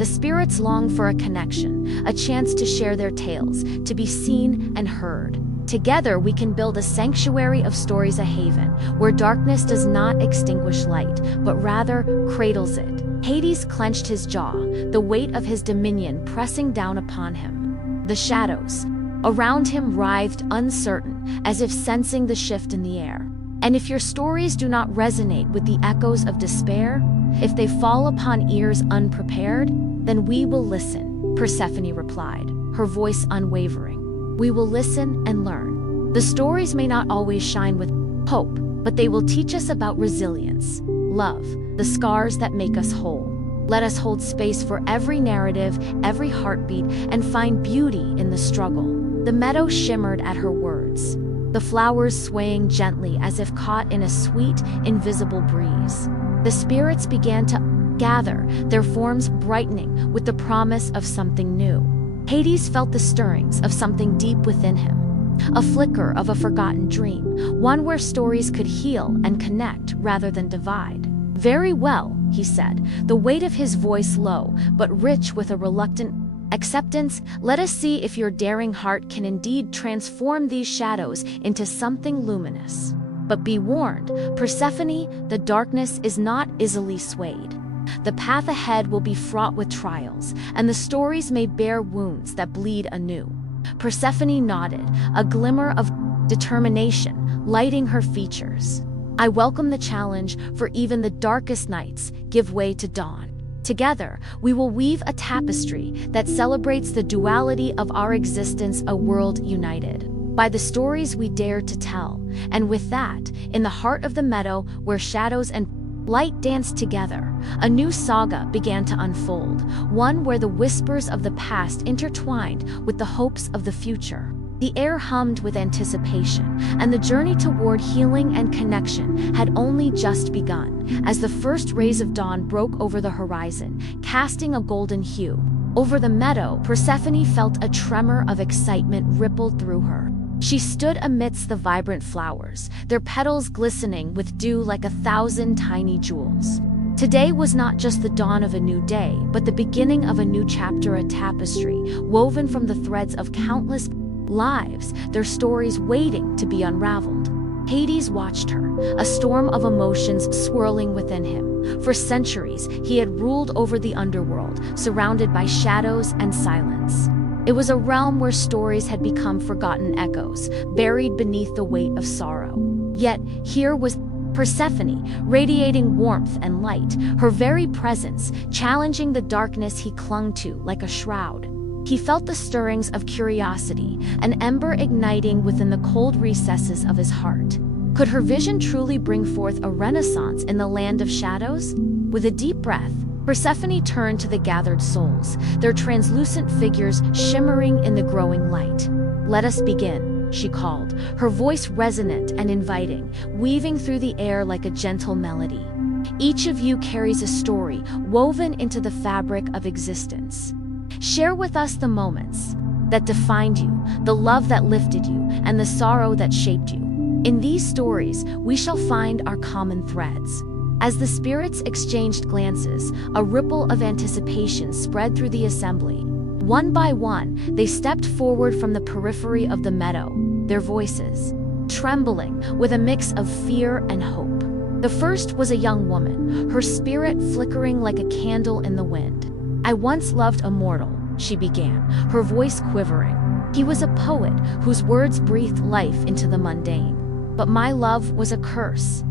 the spirits long for a connection, a chance to share their tales, to be seen and heard. Together we can build a sanctuary of stories, a haven, where darkness does not extinguish light, but rather cradles it. Hades clenched his jaw, the weight of his dominion pressing down upon him. The shadows around him writhed, uncertain, as if sensing the shift in the air. And if your stories do not resonate with the echoes of despair, if they fall upon ears unprepared, then we will listen, Persephone replied, her voice unwavering. We will listen and learn. The stories may not always shine with hope, but they will teach us about resilience, love, the scars that make us whole. Let us hold space for every narrative, every heartbeat, and find beauty in the struggle. The meadow shimmered at her words, the flowers swaying gently as if caught in a sweet, invisible breeze. The spirits began to gather, their forms brightening with the promise of something new. Hades felt the stirrings of something deep within him, a flicker of a forgotten dream, one where stories could heal and connect rather than divide. Very well, he said, the weight of his voice low, but rich with a reluctant acceptance. Let us see if your daring heart can indeed transform these shadows into something luminous. But be warned, Persephone, the darkness is not easily swayed. The path ahead will be fraught with trials, and the stories may bear wounds that bleed anew. Persephone nodded, a glimmer of determination lighting her features. I welcome the challenge, for even the darkest nights give way to dawn. Together, we will weave a tapestry that celebrates the duality of our existence, a world united by the stories we dare to tell. And with that, in the heart of the meadow where shadows and light danced together, a new saga began to unfold, one where the whispers of the past intertwined with the hopes of the future. The air hummed with anticipation, and the journey toward healing and connection had only just begun, as the first rays of dawn broke over the horizon, casting a golden hue. Over the meadow, Persephone felt a tremor of excitement ripple through her. She stood amidst the vibrant flowers, their petals glistening with dew like 1,000 tiny jewels. Today was not just the dawn of a new day, but the beginning of a new chapter, a tapestry woven from the threads of countless lives, their stories waiting to be unraveled. Hades watched her, a storm of emotions swirling within him. For centuries, he had ruled over the underworld, surrounded by shadows and silence. It was a realm where stories had become forgotten echoes, buried beneath the weight of sorrow. Yet, here was Persephone, radiating warmth and light, her very presence challenging the darkness he clung to like a shroud. He felt the stirrings of curiosity, an ember igniting within the cold recesses of his heart. Could her vision truly bring forth a renaissance in the land of shadows? With a deep breath, Persephone turned to the gathered souls, their translucent figures shimmering in the growing light. Let us begin, she called, her voice resonant and inviting, weaving through the air like a gentle melody. Each of you carries a story woven into the fabric of existence. Share with us the moments that defined you, the love that lifted you, and the sorrow that shaped you. In these stories, we shall find our common threads. As the spirits exchanged glances, a ripple of anticipation spread through the assembly. One by one, they stepped forward from the periphery of the meadow, their voices trembling with a mix of fear and hope. The first was a young woman, her spirit flickering like a candle in the wind. I once loved a mortal, she began, her voice quivering. He was a poet whose words breathed life into the mundane. But my love was a curse.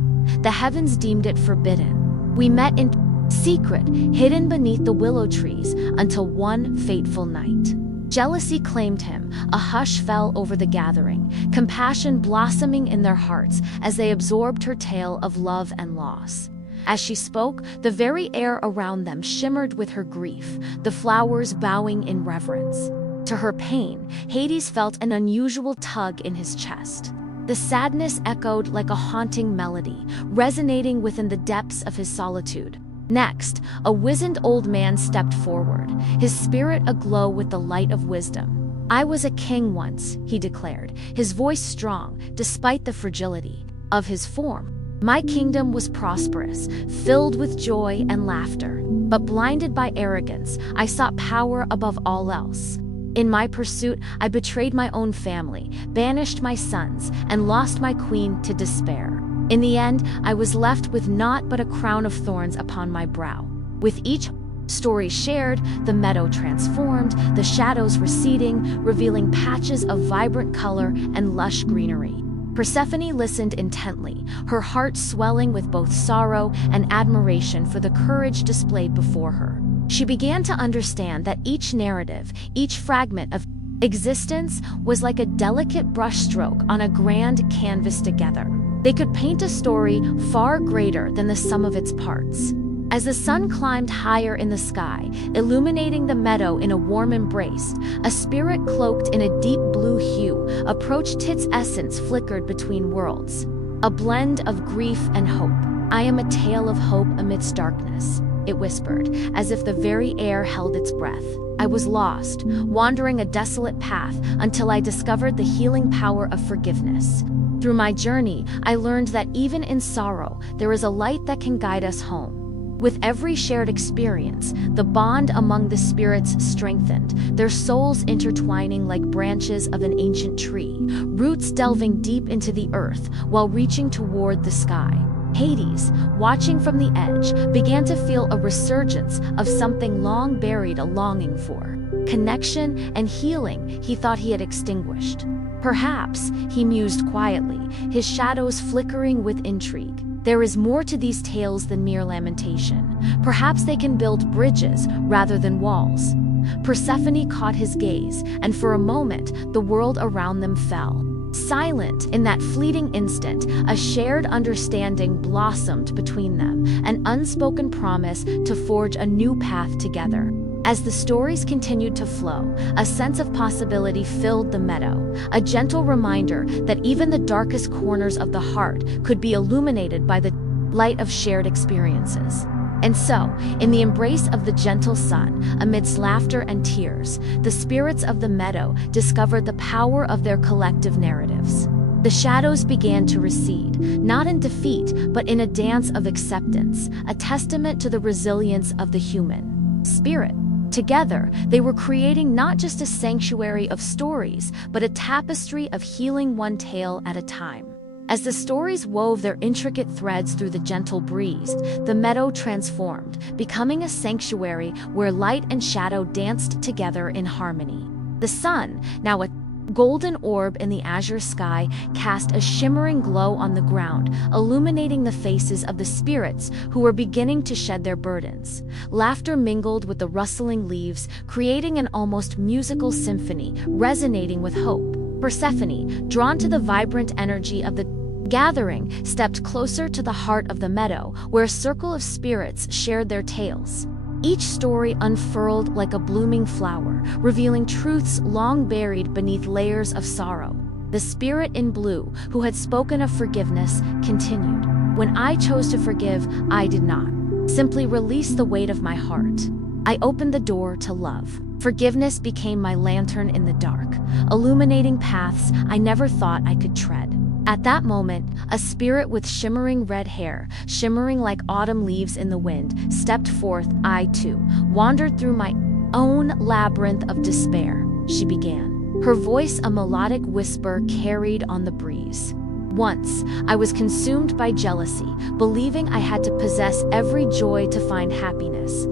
The heavens deemed it forbidden. We met in secret, hidden beneath the willow trees, until one fateful night. Jealousy claimed him, a hush fell over the gathering, compassion blossoming in their hearts as they absorbed her tale of love and loss. As she spoke, the very air around them shimmered with her grief, the flowers bowing in reverence. To her pain, Hades felt an unusual tug in his chest. The sadness echoed like a haunting melody, resonating within the depths of his solitude. Next, a wizened old man stepped forward, his spirit aglow with the light of wisdom. "I was a king once," he declared, his voice strong, despite the fragility of his form. "My kingdom was prosperous, filled with joy and laughter. But blinded by arrogance, I sought power above all else. In my pursuit, I betrayed my own family, banished my sons, and lost my queen to despair. In the end, I was left with naught but a crown of thorns upon my brow." With each story shared, the meadow transformed, the shadows receding, revealing patches of vibrant color and lush greenery. Persephone listened intently, her heart swelling with both sorrow and admiration for the courage displayed before her. She began to understand that each narrative, each fragment of existence, was like a delicate brushstroke on a grand canvas together. They could paint a story far greater than the sum of its parts. As the sun climbed higher in the sky, illuminating the meadow in a warm embrace, a spirit cloaked in a deep blue hue approached. Its essence flickered between worlds, a blend of grief and hope. "I am a tale of hope amidst darkness," it whispered, as if the very air held its breath. "I was lost, wandering a desolate path until I discovered the healing power of forgiveness. Through my journey, I learned that even in sorrow, there is a light that can guide us home." With every shared experience, the bond among the spirits strengthened, their souls intertwining like branches of an ancient tree, roots delving deep into the earth while reaching toward the sky. Hades, watching from the edge, began to feel a resurgence of something long buried, a longing for connection and healing he thought he had extinguished. Perhaps, he mused quietly, his shadows flickering with intrigue, there is more to these tales than mere lamentation. Perhaps they can build bridges rather than walls. Persephone caught his gaze, and for a moment, the world around them fell. Silent in that fleeting instant, a shared understanding blossomed between them, an unspoken promise to forge a new path together. As the stories continued to flow, a sense of possibility filled the meadow, a gentle reminder that even the darkest corners of the heart could be illuminated by the light of shared experiences. And so, in the embrace of the gentle sun, amidst laughter and tears, the spirits of the meadow discovered the power of their collective narratives. The shadows began to recede, not in defeat, but in a dance of acceptance, a testament to the resilience of the human spirit. Together, they were creating not just a sanctuary of stories, but a tapestry of healing, one tale at a time. As the stories wove their intricate threads through the gentle breeze, the meadow transformed, becoming a sanctuary where light and shadow danced together in harmony. The sun, now a golden orb in the azure sky, cast a shimmering glow on the ground, illuminating the faces of the spirits who were beginning to shed their burdens. Laughter mingled with the rustling leaves, creating an almost musical symphony, resonating with hope. Persephone, drawn to the vibrant energy of the gathering, stepped closer to the heart of the meadow, where a circle of spirits shared their tales. Each story unfurled like a blooming flower, revealing truths long buried beneath layers of sorrow. The spirit in blue, who had spoken of forgiveness, continued. "When I chose to forgive, I did not simply release the weight of my heart. I opened the door to love. Forgiveness became my lantern in the dark, illuminating paths I never thought I could tread." At that moment, a spirit with shimmering red hair, shimmering like autumn leaves in the wind, stepped forth. "I, too, wandered through my own labyrinth of despair," she began, her voice a melodic whisper carried on the breeze. "Once, I was consumed by jealousy, believing I had to possess every joy to find happiness.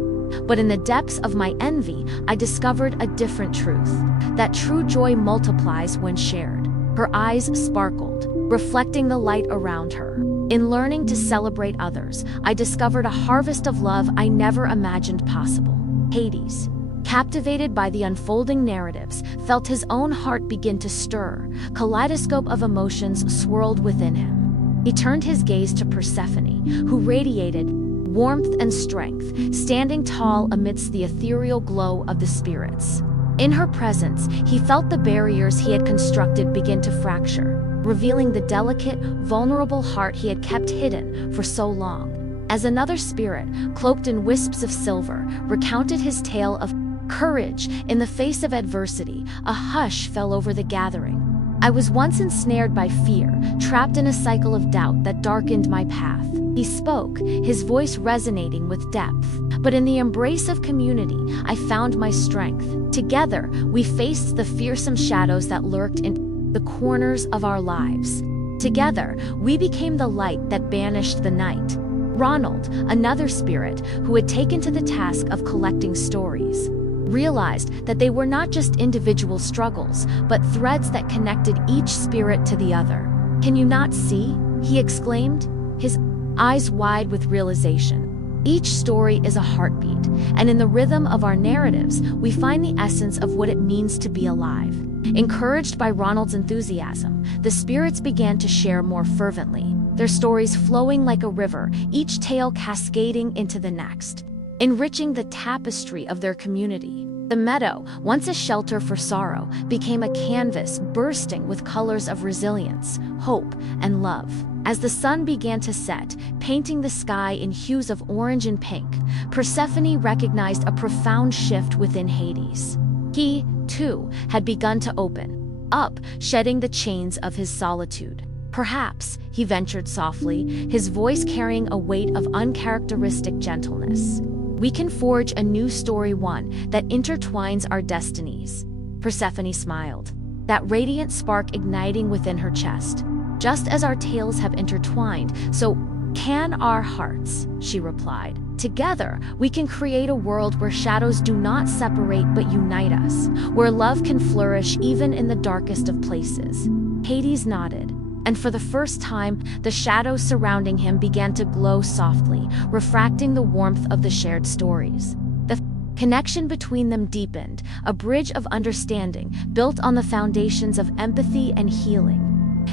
But in the depths of my envy, I discovered a different truth, that true joy multiplies when shared. Her eyes sparkled, reflecting the light around her. In learning to celebrate others, I discovered a harvest of love I never imagined possible. Hades, captivated by the unfolding narratives, felt his own heart begin to stir. Kaleidoscope of emotions swirled within him. He turned his gaze to Persephone, who radiated warmth and strength, standing tall amidst the ethereal glow of the spirits. In her presence, he felt the barriers he had constructed begin to fracture, revealing the delicate, vulnerable heart he had kept hidden for so long. As another spirit, cloaked in wisps of silver, recounted his tale of courage in the face of adversity, a hush fell over the gathering. I was once ensnared by fear, trapped in a cycle of doubt that darkened my path. He spoke, his voice resonating with depth. But in the embrace of community, I found my strength. Together, we faced the fearsome shadows that lurked in the corners of our lives. Together, we became the light that banished the night. Ronald, another spirit who had taken to the task of collecting stories, realized that they were not just individual struggles, but threads that connected each spirit to the other. "Can you not see?" he exclaimed, his eyes wide with realization. Each story is a heartbeat, and in the rhythm of our narratives, we find the essence of what it means to be alive. Encouraged by Ronald's enthusiasm, the spirits began to share more fervently, their stories flowing like a river, each tale cascading into the next, enriching the tapestry of their community. The meadow, once a shelter for sorrow, became a canvas bursting with colors of resilience, hope, and love. As the sun began to set, painting the sky in hues of orange and pink, Persephone recognized a profound shift within Hades. He, too, had begun to open up, shedding the chains of his solitude. "Perhaps," he ventured softly, his voice carrying a weight of uncharacteristic gentleness, "we can forge a new story, one that intertwines our destinies." Persephone smiled, that radiant spark igniting within her chest. "Just as our tales have intertwined, so can our hearts," she replied. "Together, we can create a world where shadows do not separate but unite us, where love can flourish even in the darkest of places." Hades nodded, and for the first time, the shadows surrounding him began to glow softly, refracting the warmth of the shared stories. The connection between them deepened, a bridge of understanding built on the foundations of empathy and healing.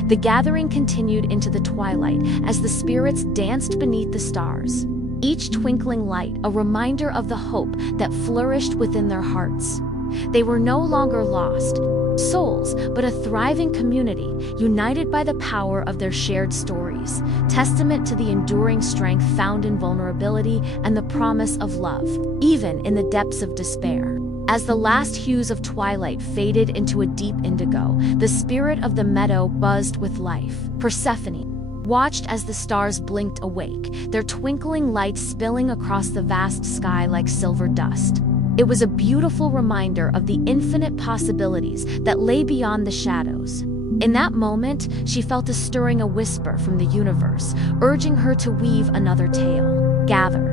The gathering continued into the twilight as the spirits danced beneath the stars, each twinkling light a reminder of the hope that flourished within their hearts. They were no longer lost souls, but a thriving community, united by the power of their shared stories, testament to the enduring strength found in vulnerability and the promise of love, even in the depths of despair. As the last hues of twilight faded into a deep indigo, the spirit of the meadow buzzed with life. Persephone watched as the stars blinked awake, their twinkling light spilling across the vast sky like silver dust. It was a beautiful reminder of the infinite possibilities that lay beyond the shadows. In that moment, she felt a stirring, a whisper from the universe, urging her to weave another tale. "Gather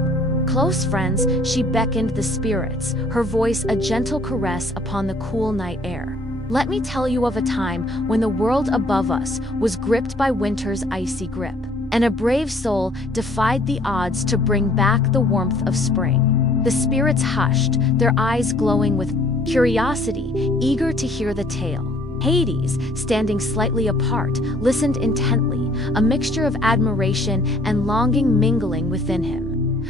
close, friends," she beckoned the spirits, her voice a gentle caress upon the cool night air. "Let me tell you of a time when the world above us was gripped by winter's icy grip, and a brave soul defied the odds to bring back the warmth of spring." The spirits hushed, their eyes glowing with curiosity, eager to hear the tale. Hades, standing slightly apart, listened intently, a mixture of admiration and longing mingling within him.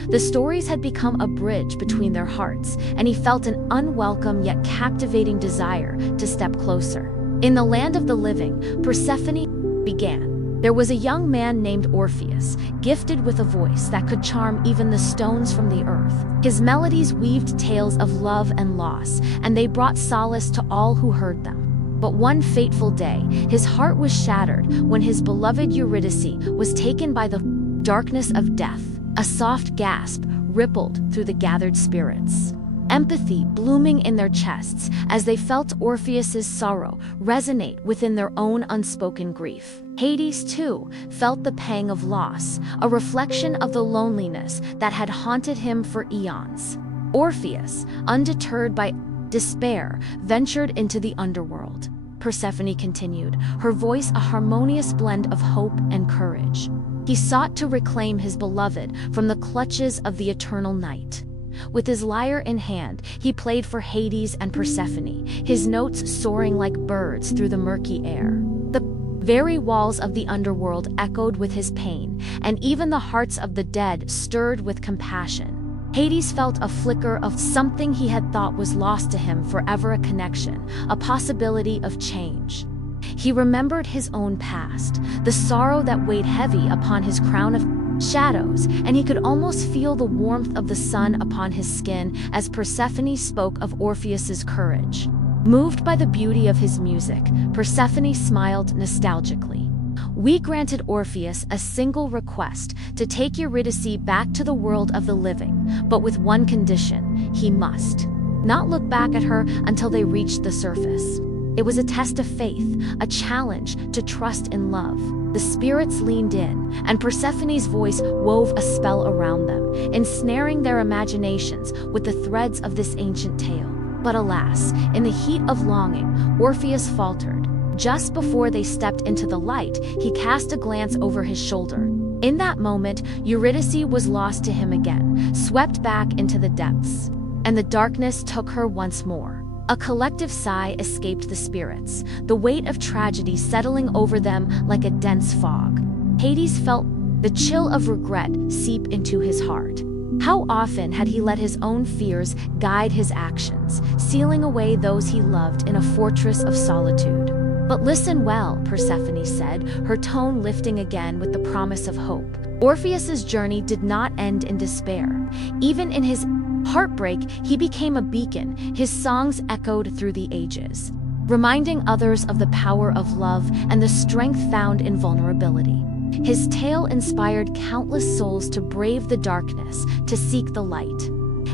The stories had become a bridge between their hearts, and he felt an unwelcome yet captivating desire to step closer. In the land of the living, Persephone began. There was a young man named Orpheus, gifted with a voice that could charm even the stones from the earth. His melodies weaved tales of love and loss, and they brought solace to all who heard them. But one fateful day, his heart was shattered when his beloved Eurydice was taken by the darkness of death. A soft gasp rippled through the gathered spirits, empathy blooming in their chests as they felt Orpheus's sorrow resonate within their own unspoken grief. Hades, too, felt the pang of loss, a reflection of the loneliness that had haunted him for eons. Orpheus, undeterred by despair, ventured into the underworld. Persephone continued, her voice a harmonious blend of hope and courage. He sought to reclaim his beloved from the clutches of the eternal night. With his lyre in hand, he played for Hades and Persephone, his notes soaring like birds through the murky air. The very walls of the underworld echoed with his pain, and even the hearts of the dead stirred with compassion. Hades felt a flicker of something he had thought was lost to him forever, a connection, a possibility of change. He remembered his own past, the sorrow that weighed heavy upon his crown of shadows, and he could almost feel the warmth of the sun upon his skin as Persephone spoke of Orpheus's courage. Moved by the beauty of his music, Persephone smiled nostalgically. We granted Orpheus a single request, to take Eurydice back to the world of the living, but with one condition: he must not look back at her until they reached the surface. It was a test of faith, a challenge to trust in love. The spirits leaned in, and Persephone's voice wove a spell around them, ensnaring their imaginations with the threads of this ancient tale. But alas, in the heat of longing, Orpheus faltered. Just before they stepped into the light, he cast a glance over his shoulder. In that moment, Eurydice was lost to him again, swept back into the depths. And the darkness took her once more. A collective sigh escaped the spirits, the weight of tragedy settling over them like a dense fog. Hades felt the chill of regret seep into his heart. How often had he let his own fears guide his actions, sealing away those he loved in a fortress of solitude? But listen well, Persephone said, her tone lifting again with the promise of hope. Orpheus's journey did not end in despair. Even in his heartbreak, he became a beacon. His songs echoed through the ages, reminding others of the power of love and the strength found in vulnerability. His tale inspired countless souls to brave the darkness, to seek the light,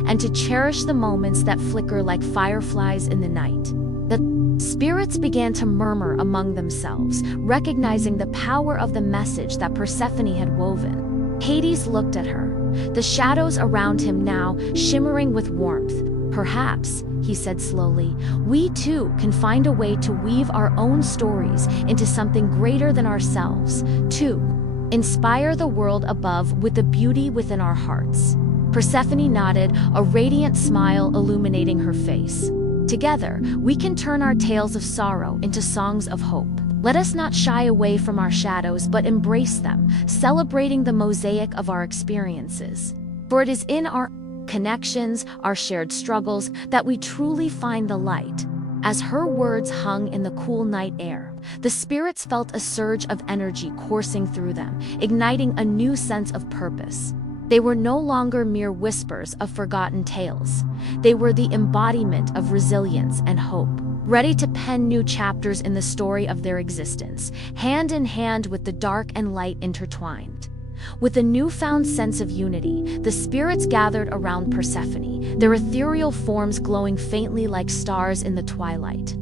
and to cherish the moments that flicker like fireflies in the night. The spirits began to murmur among themselves, recognizing the power of the message that Persephone had woven. Hades looked at her, the shadows around him now shimmering with warmth. Perhaps, he said slowly, we too can find a way to weave our own stories into something greater than ourselves, to inspire the world above with the beauty within our hearts. Persephone nodded, a radiant smile illuminating her face. Together, we can turn our tales of sorrow into songs of hope. Let us not shy away from our shadows but embrace them, celebrating the mosaic of our experiences. For it is in our connections, our shared struggles, that we truly find the light. As her words hung in the cool night air, the spirits felt a surge of energy coursing through them, igniting a new sense of purpose. They were no longer mere whispers of forgotten tales. They were the embodiment of resilience and hope, ready to pen new chapters in the story of their existence, hand in hand with the dark and light intertwined. With a newfound sense of unity, the spirits gathered around Persephone, their ethereal forms glowing faintly like stars in the twilight.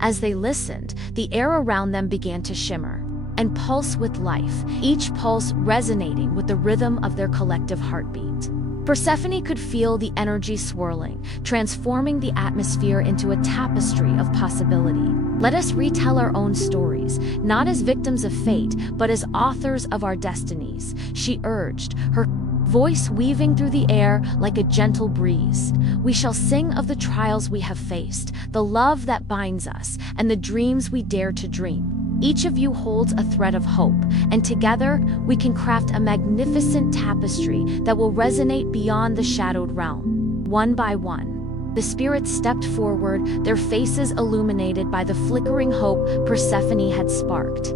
As they listened, the air around them began to shimmer and pulse with life, each pulse resonating with the rhythm of their collective heartbeat. Persephone could feel the energy swirling, transforming the atmosphere into a tapestry of possibility. Let us retell our own stories, not as victims of fate, but as authors of our destinies, she urged, her voice weaving through the air like a gentle breeze. We shall sing of the trials we have faced, the love that binds us, and the dreams we dare to dream. Each of you holds a thread of hope, and together we can craft a magnificent tapestry that will resonate beyond the shadowed realm. One by one, the spirits stepped forward, their faces illuminated by the flickering hope Persephone had sparked.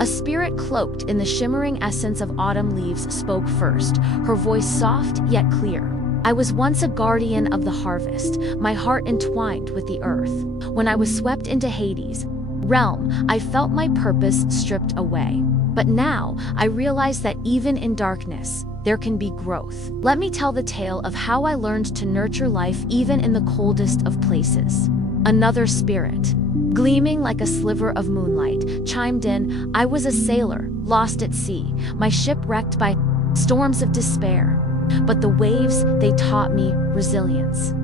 A spirit cloaked in the shimmering essence of autumn leaves spoke first, her voice soft yet clear. I was once a guardian of the harvest, my heart entwined with the earth. When I was swept into Hades' realm, I felt my purpose stripped away. But now, I realize that even in darkness, there can be growth. Let me tell the tale of how I learned to nurture life even in the coldest of places. Another spirit, gleaming like a sliver of moonlight, chimed in. I was a sailor, lost at sea, my ship wrecked by storms of despair. but the waves, they taught me resilience.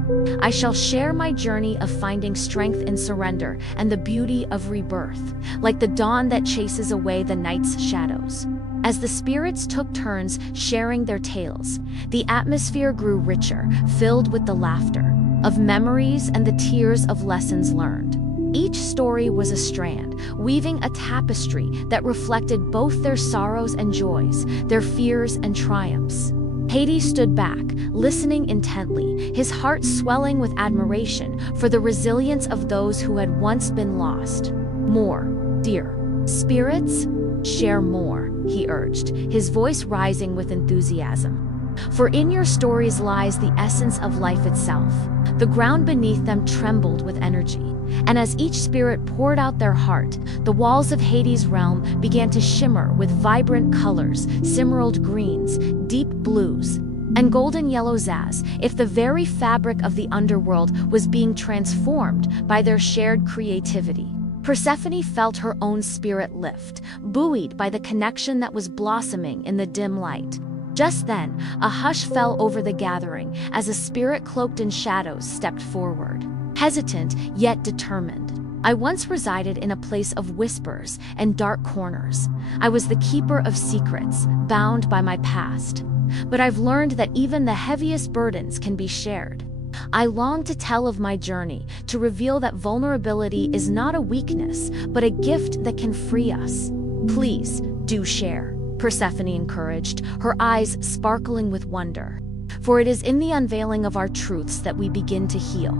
I shall share my journey of finding strength in surrender and the beauty of rebirth, like the dawn that chases away the night's shadows. As the spirits took turns sharing their tales, the atmosphere grew richer, filled with the laughter of memories and the tears of lessons learned. Each story was a strand, weaving a tapestry that reflected both their sorrows and joys, their fears and triumphs. Hades stood back, listening intently, his heart swelling with admiration for the resilience of those who had once been lost. More, dear spirits, share more, he urged, his voice rising with enthusiasm. For in your stories lies the essence of life itself. The ground beneath them trembled with energy, and as each spirit poured out their heart, the walls of Hades' realm began to shimmer with vibrant colors, emerald greens, deep blues, and golden yellow zaz, if the very fabric of the underworld was being transformed by their shared creativity. Persephone felt her own spirit lift, buoyed by the connection that was blossoming in the dim light. Just then, a hush fell over the gathering as a spirit cloaked in shadows stepped forward. Hesitant, yet determined. I once resided in a place of whispers and dark corners. I was the keeper of secrets, bound by my past. But I've learned that even the heaviest burdens can be shared. I long to tell of my journey, to reveal that vulnerability is not a weakness, but a gift that can free us. Please, do share, Persephone encouraged, her eyes sparkling with wonder. For it is in the unveiling of our truths that we begin to heal.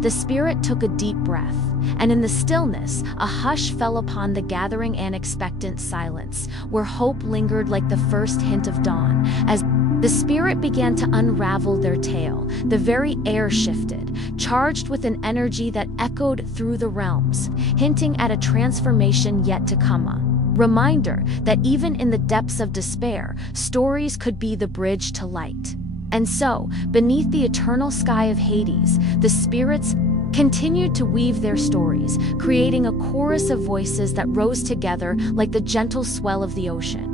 The spirit took a deep breath, and in the stillness, a hush fell upon the gathering and expectant silence, where hope lingered like the first hint of dawn. As the spirit began to unravel their tale, the very air shifted, charged with an energy that echoed through the realms, hinting at a transformation yet to come. A reminder that even in the depths of despair, stories could be the bridge to light. And so, beneath the eternal sky of Hades, the spirits continued to weave their stories, creating a chorus of voices that rose together like the gentle swell of the ocean.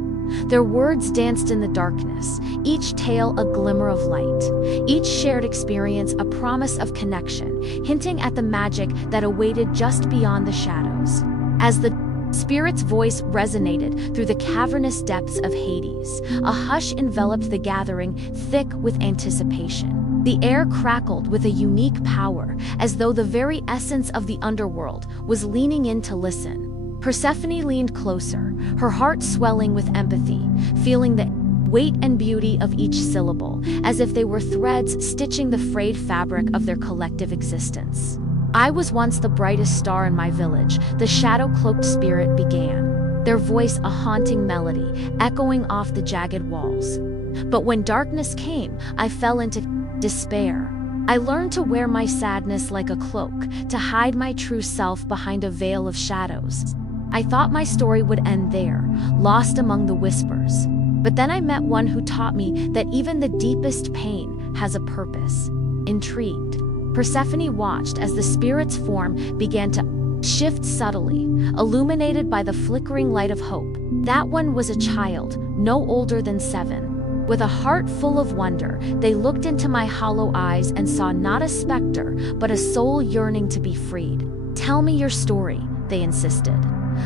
Their words danced in the darkness, each tale a glimmer of light, each shared experience a promise of connection, hinting at the magic that awaited just beyond the shadows. As the spirit's voice resonated through the cavernous depths of Hades, a hush enveloped the gathering, thick with anticipation. The air crackled with a unique power, as though the very essence of the underworld was leaning in to listen. Persephone leaned closer, her heart swelling with empathy, feeling the weight and beauty of each syllable, as if they were threads stitching the frayed fabric of their collective existence. I was once the brightest star in my village, the shadow-cloaked spirit began, their voice a haunting melody, echoing off the jagged walls. But when darkness came, I fell into despair. I learned to wear my sadness like a cloak, to hide my true self behind a veil of shadows. I thought my story would end there, lost among the whispers. But then I met one who taught me that even the deepest pain has a purpose. Intrigued, Persephone watched as the spirit's form began to shift subtly, illuminated by the flickering light of hope. That one was a child, no older than 7. With a heart full of wonder, they looked into my hollow eyes and saw not a specter, but a soul yearning to be freed. "Tell me your story," they insisted.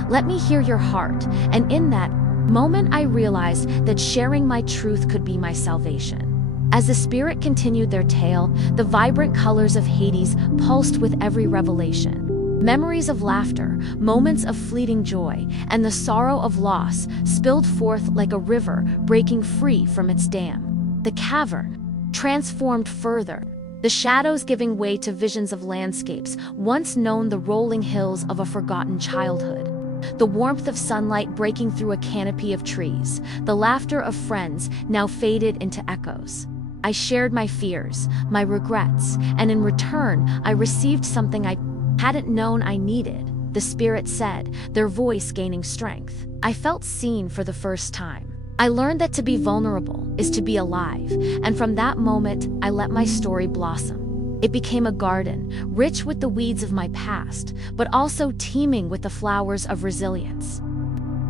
"Let me hear your heart," and in that moment I realized that sharing my truth could be my salvation. As the spirit continued their tale, the vibrant colors of Hades pulsed with every revelation. Memories of laughter, moments of fleeting joy, and the sorrow of loss spilled forth like a river breaking free from its dam. The cavern transformed further, the shadows giving way to visions of landscapes once known, the rolling hills of a forgotten childhood. The warmth of sunlight breaking through a canopy of trees, the laughter of friends now faded into echoes. I shared my fears, my regrets, and in return, I received something I hadn't known I needed, the spirit said, their voice gaining strength. I felt seen for the first time. I learned that to be vulnerable is to be alive, and from that moment, I let my story blossom. It became a garden, rich with the weeds of my past, but also teeming with the flowers of resilience.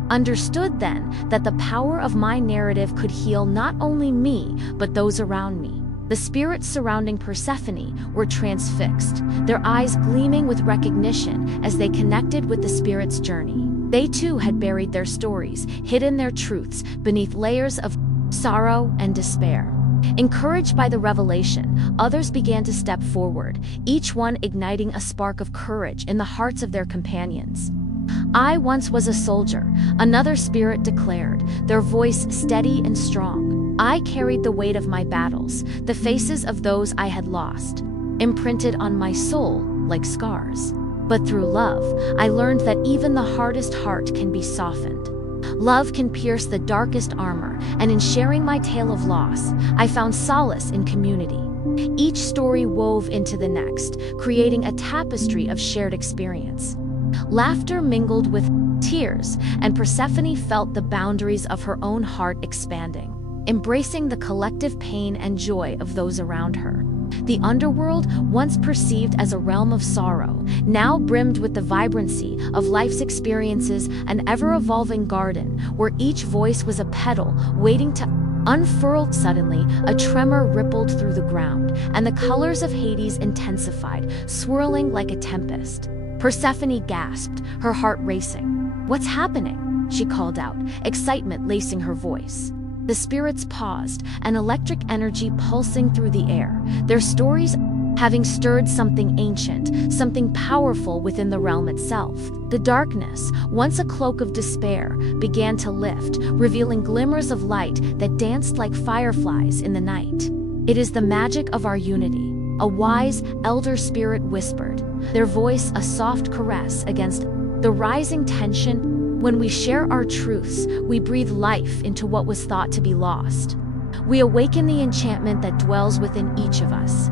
Understood then that the power of my narrative could heal not only me, but those around me. The spirits surrounding Persephone were transfixed, their eyes gleaming with recognition as they connected with the spirit's journey. They too had buried their stories, hidden their truths beneath layers of sorrow and despair. Encouraged by the revelation, others began to step forward, each one igniting a spark of courage in the hearts of their companions. "I once was a soldier," another spirit declared, their voice steady and strong. "I carried the weight of my battles, the faces of those I had lost, imprinted on my soul like scars. But through love, I learned that even the hardest heart can be softened. Love can pierce the darkest armor, and in sharing my tale of loss, I found solace in community." Each story wove into the next, creating a tapestry of shared experience. Laughter mingled with tears, and Persephone felt the boundaries of her own heart expanding, embracing the collective pain and joy of those around her. The underworld, once perceived as a realm of sorrow, now brimmed with the vibrancy of life's experiences, an ever-evolving garden where each voice was a petal waiting to unfurl. Suddenly, a tremor rippled through the ground, and the colors of Hades intensified, swirling like a tempest. Persephone gasped, her heart racing. "What's happening?" she called out, excitement lacing her voice. The spirits paused, an electric energy pulsing through the air, their stories having stirred something ancient, something powerful within the realm itself. The darkness, once a cloak of despair, began to lift, revealing glimmers of light that danced like fireflies in the night. "It is the magic of our unity," a wise, elder spirit whispered, their voice a soft caress against the rising tension. "When we share our truths, we breathe life into what was thought to be lost. We awaken the enchantment that dwells within each of us."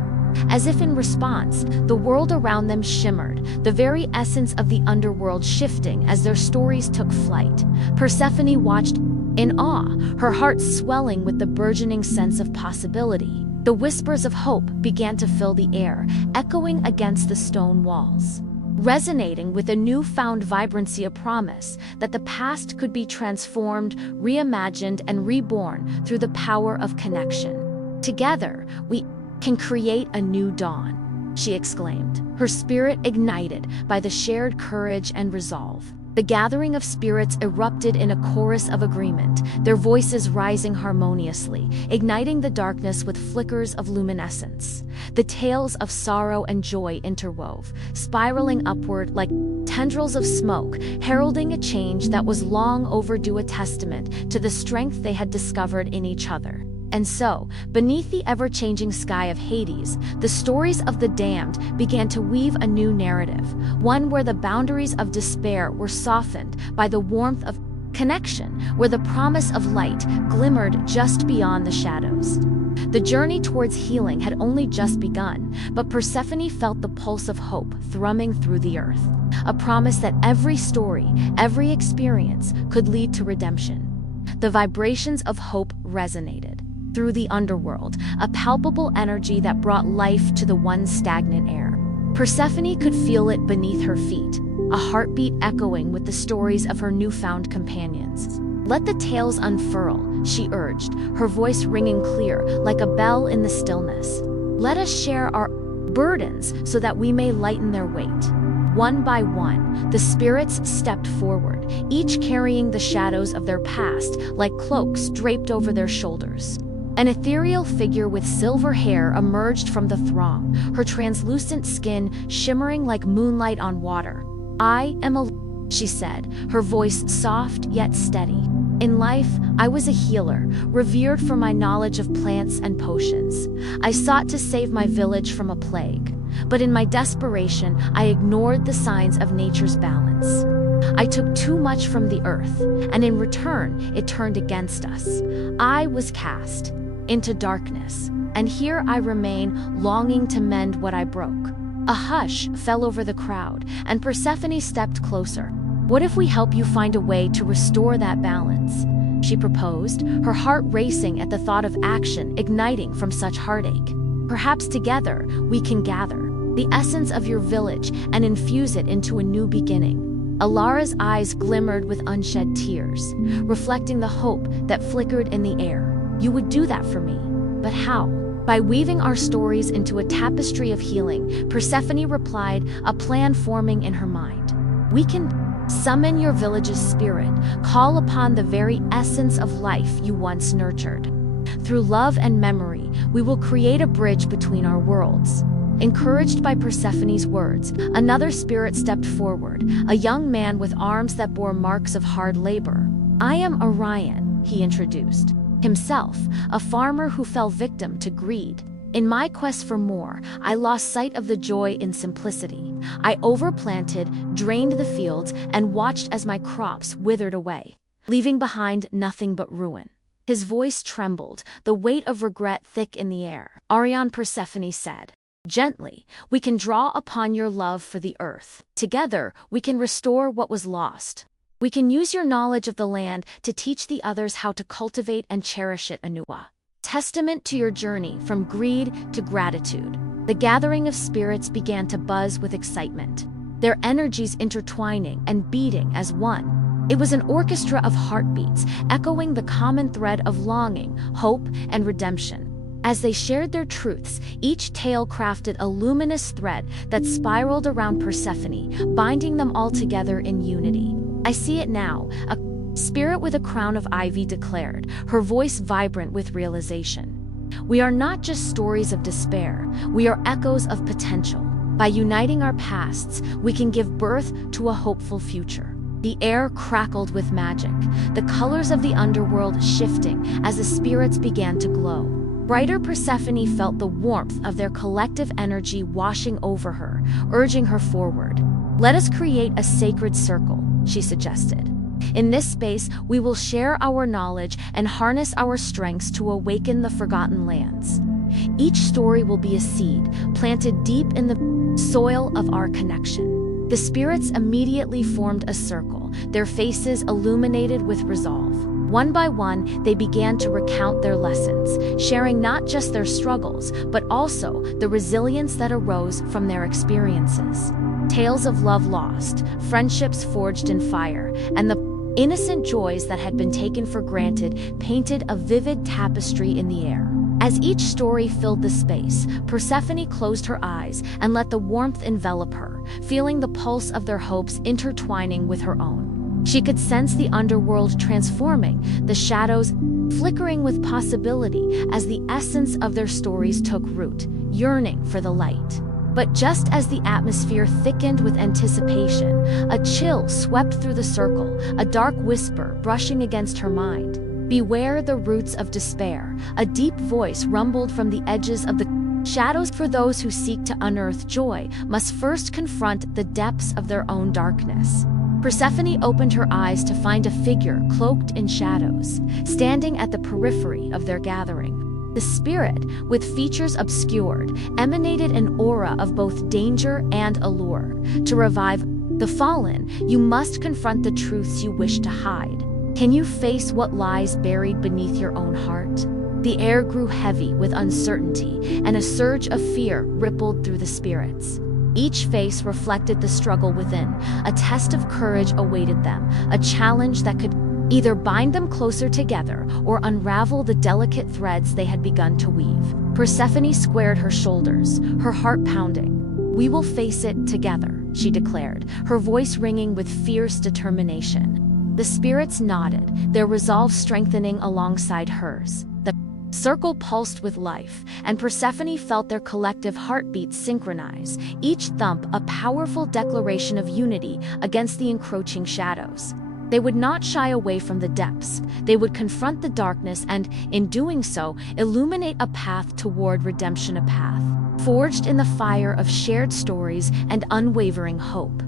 As if in response, the world around them shimmered, the very essence of the underworld shifting as their stories took flight. Persephone watched in awe, her heart swelling with the burgeoning sense of possibility. The whispers of hope began to fill the air, echoing against the stone walls, resonating with a newfound vibrancy, a promise that the past could be transformed, reimagined, and reborn through the power of connection. "Together, we can create a new dawn," she exclaimed, her spirit ignited by the shared courage and resolve. The gathering of spirits erupted in a chorus of agreement, their voices rising harmoniously, igniting the darkness with flickers of luminescence. The tales of sorrow and joy interwove, spiraling upward like tendrils of smoke, heralding a change that was long overdue, a testament to the strength they had discovered in each other. And so, beneath the ever-changing sky of Hades, the stories of the damned began to weave a new narrative, one where the boundaries of despair were softened by the warmth of connection, where the promise of light glimmered just beyond the shadows. The journey towards healing had only just begun, but Persephone felt the pulse of hope thrumming through the earth, a promise that every story, every experience could lead to redemption. The vibrations of hope resonated through the underworld, a palpable energy that brought life to the once stagnant air. Persephone could feel it beneath her feet, a heartbeat echoing with the stories of her newfound companions. "Let the tales unfurl," she urged, her voice ringing clear like a bell in the stillness. "Let us share our burdens so that we may lighten their weight." One by one, the spirits stepped forward, each carrying the shadows of their past like cloaks draped over their shoulders. An ethereal figure with silver hair emerged from the throng, her translucent skin shimmering like moonlight on water. "I am a," she said, her voice soft yet steady. "In life, I was a healer, revered for my knowledge of plants and potions. I sought to save my village from a plague. But in my desperation, I ignored the signs of nature's balance. I took too much from the earth, and in return, it turned against us. I was cast into darkness, and here I remain, longing to mend what I broke." A hush fell over the crowd, and Persephone stepped closer. "What if we help you find a way to restore that balance?" she proposed, her heart racing at the thought of action igniting from such heartache. "Perhaps together we can gather the essence of your village and infuse it into a new beginning, Alara's eyes glimmered with unshed tears, reflecting the hope that flickered in the air. "You would do that for me. But how?" "By weaving our stories into a tapestry of healing," Persephone replied, a plan forming in her mind. "We can summon your village's spirit, call upon the very essence of life you once nurtured. Through love and memory, we will create a bridge between our worlds." Encouraged by Persephone's words, another spirit stepped forward, a young man with arms that bore marks of hard labor. "I am Orion," he introduced himself, a farmer who fell victim to greed. "In my quest for more, I lost sight of the joy in simplicity. I overplanted, drained the fields, and watched as my crops withered away, leaving behind nothing but ruin." His voice trembled, the weight of regret thick in the air. "Arion," Persephone said gently, "we can draw upon your love for the earth. Together, we can restore what was lost. We can use your knowledge of the land to teach the others how to cultivate and cherish it anew. Testament to your journey from greed to gratitude." The gathering of spirits began to buzz with excitement, their energies intertwining and beating as one. It was an orchestra of heartbeats, echoing the common thread of longing, hope, and redemption. As they shared their truths, each tale crafted a luminous thread that spiraled around Persephone, binding them all together in unity. "I see it now," a spirit with a crown of ivy declared, her voice vibrant with realization. "We are not just stories of despair, we are echoes of potential. By uniting our pasts, we can give birth to a hopeful future." The air crackled with magic, the colors of the underworld shifting as the spirits began to glow. Brighter Persephone felt the warmth of their collective energy washing over her, urging her forward. "Let us create a sacred circle," she suggested. "In this space, we will share our knowledge and harness our strengths to awaken the forgotten lands. Each story will be a seed, planted deep in the soil of our connection." The spirits immediately formed a circle, their faces illuminated with resolve. One by one, they began to recount their lessons, sharing not just their struggles, but also the resilience that arose from their experiences. Tales of love lost, friendships forged in fire, and the innocent joys that had been taken for granted painted a vivid tapestry in the air. As each story filled the space, Persephone closed her eyes and let the warmth envelop her, feeling the pulse of their hopes intertwining with her own. She could sense the underworld transforming, the shadows flickering with possibility as the essence of their stories took root, yearning for the light. But just as the atmosphere thickened with anticipation, a chill swept through the circle, a dark whisper brushing against her mind. "Beware the roots of despair," a deep voice rumbled from the edges of the shadows. "For those who seek to unearth joy must first confront the depths of their own darkness." Persephone opened her eyes to find a figure cloaked in shadows, standing at the periphery of their gathering. The spirit, with features obscured, emanated an aura of both danger and allure. "To revive the fallen, you must confront the truths you wish to hide. Can you face what lies buried beneath your own heart?" The air grew heavy with uncertainty, and a surge of fear rippled through the spirits. Each face reflected the struggle within. A test of courage awaited them, a challenge that could either bind them closer together or unravel the delicate threads they had begun to weave. Persephone squared her shoulders, her heart pounding. "We will face it together," she declared, her voice ringing with fierce determination. The spirits nodded, their resolve strengthening alongside hers. The circle pulsed with life, and Persephone felt their collective heartbeats synchronize, each thump a powerful declaration of unity against the encroaching shadows. They would not shy away from the depths. They would confront the darkness and, in doing so, illuminate a path toward redemption, a path forged in the fire of shared stories and unwavering hope.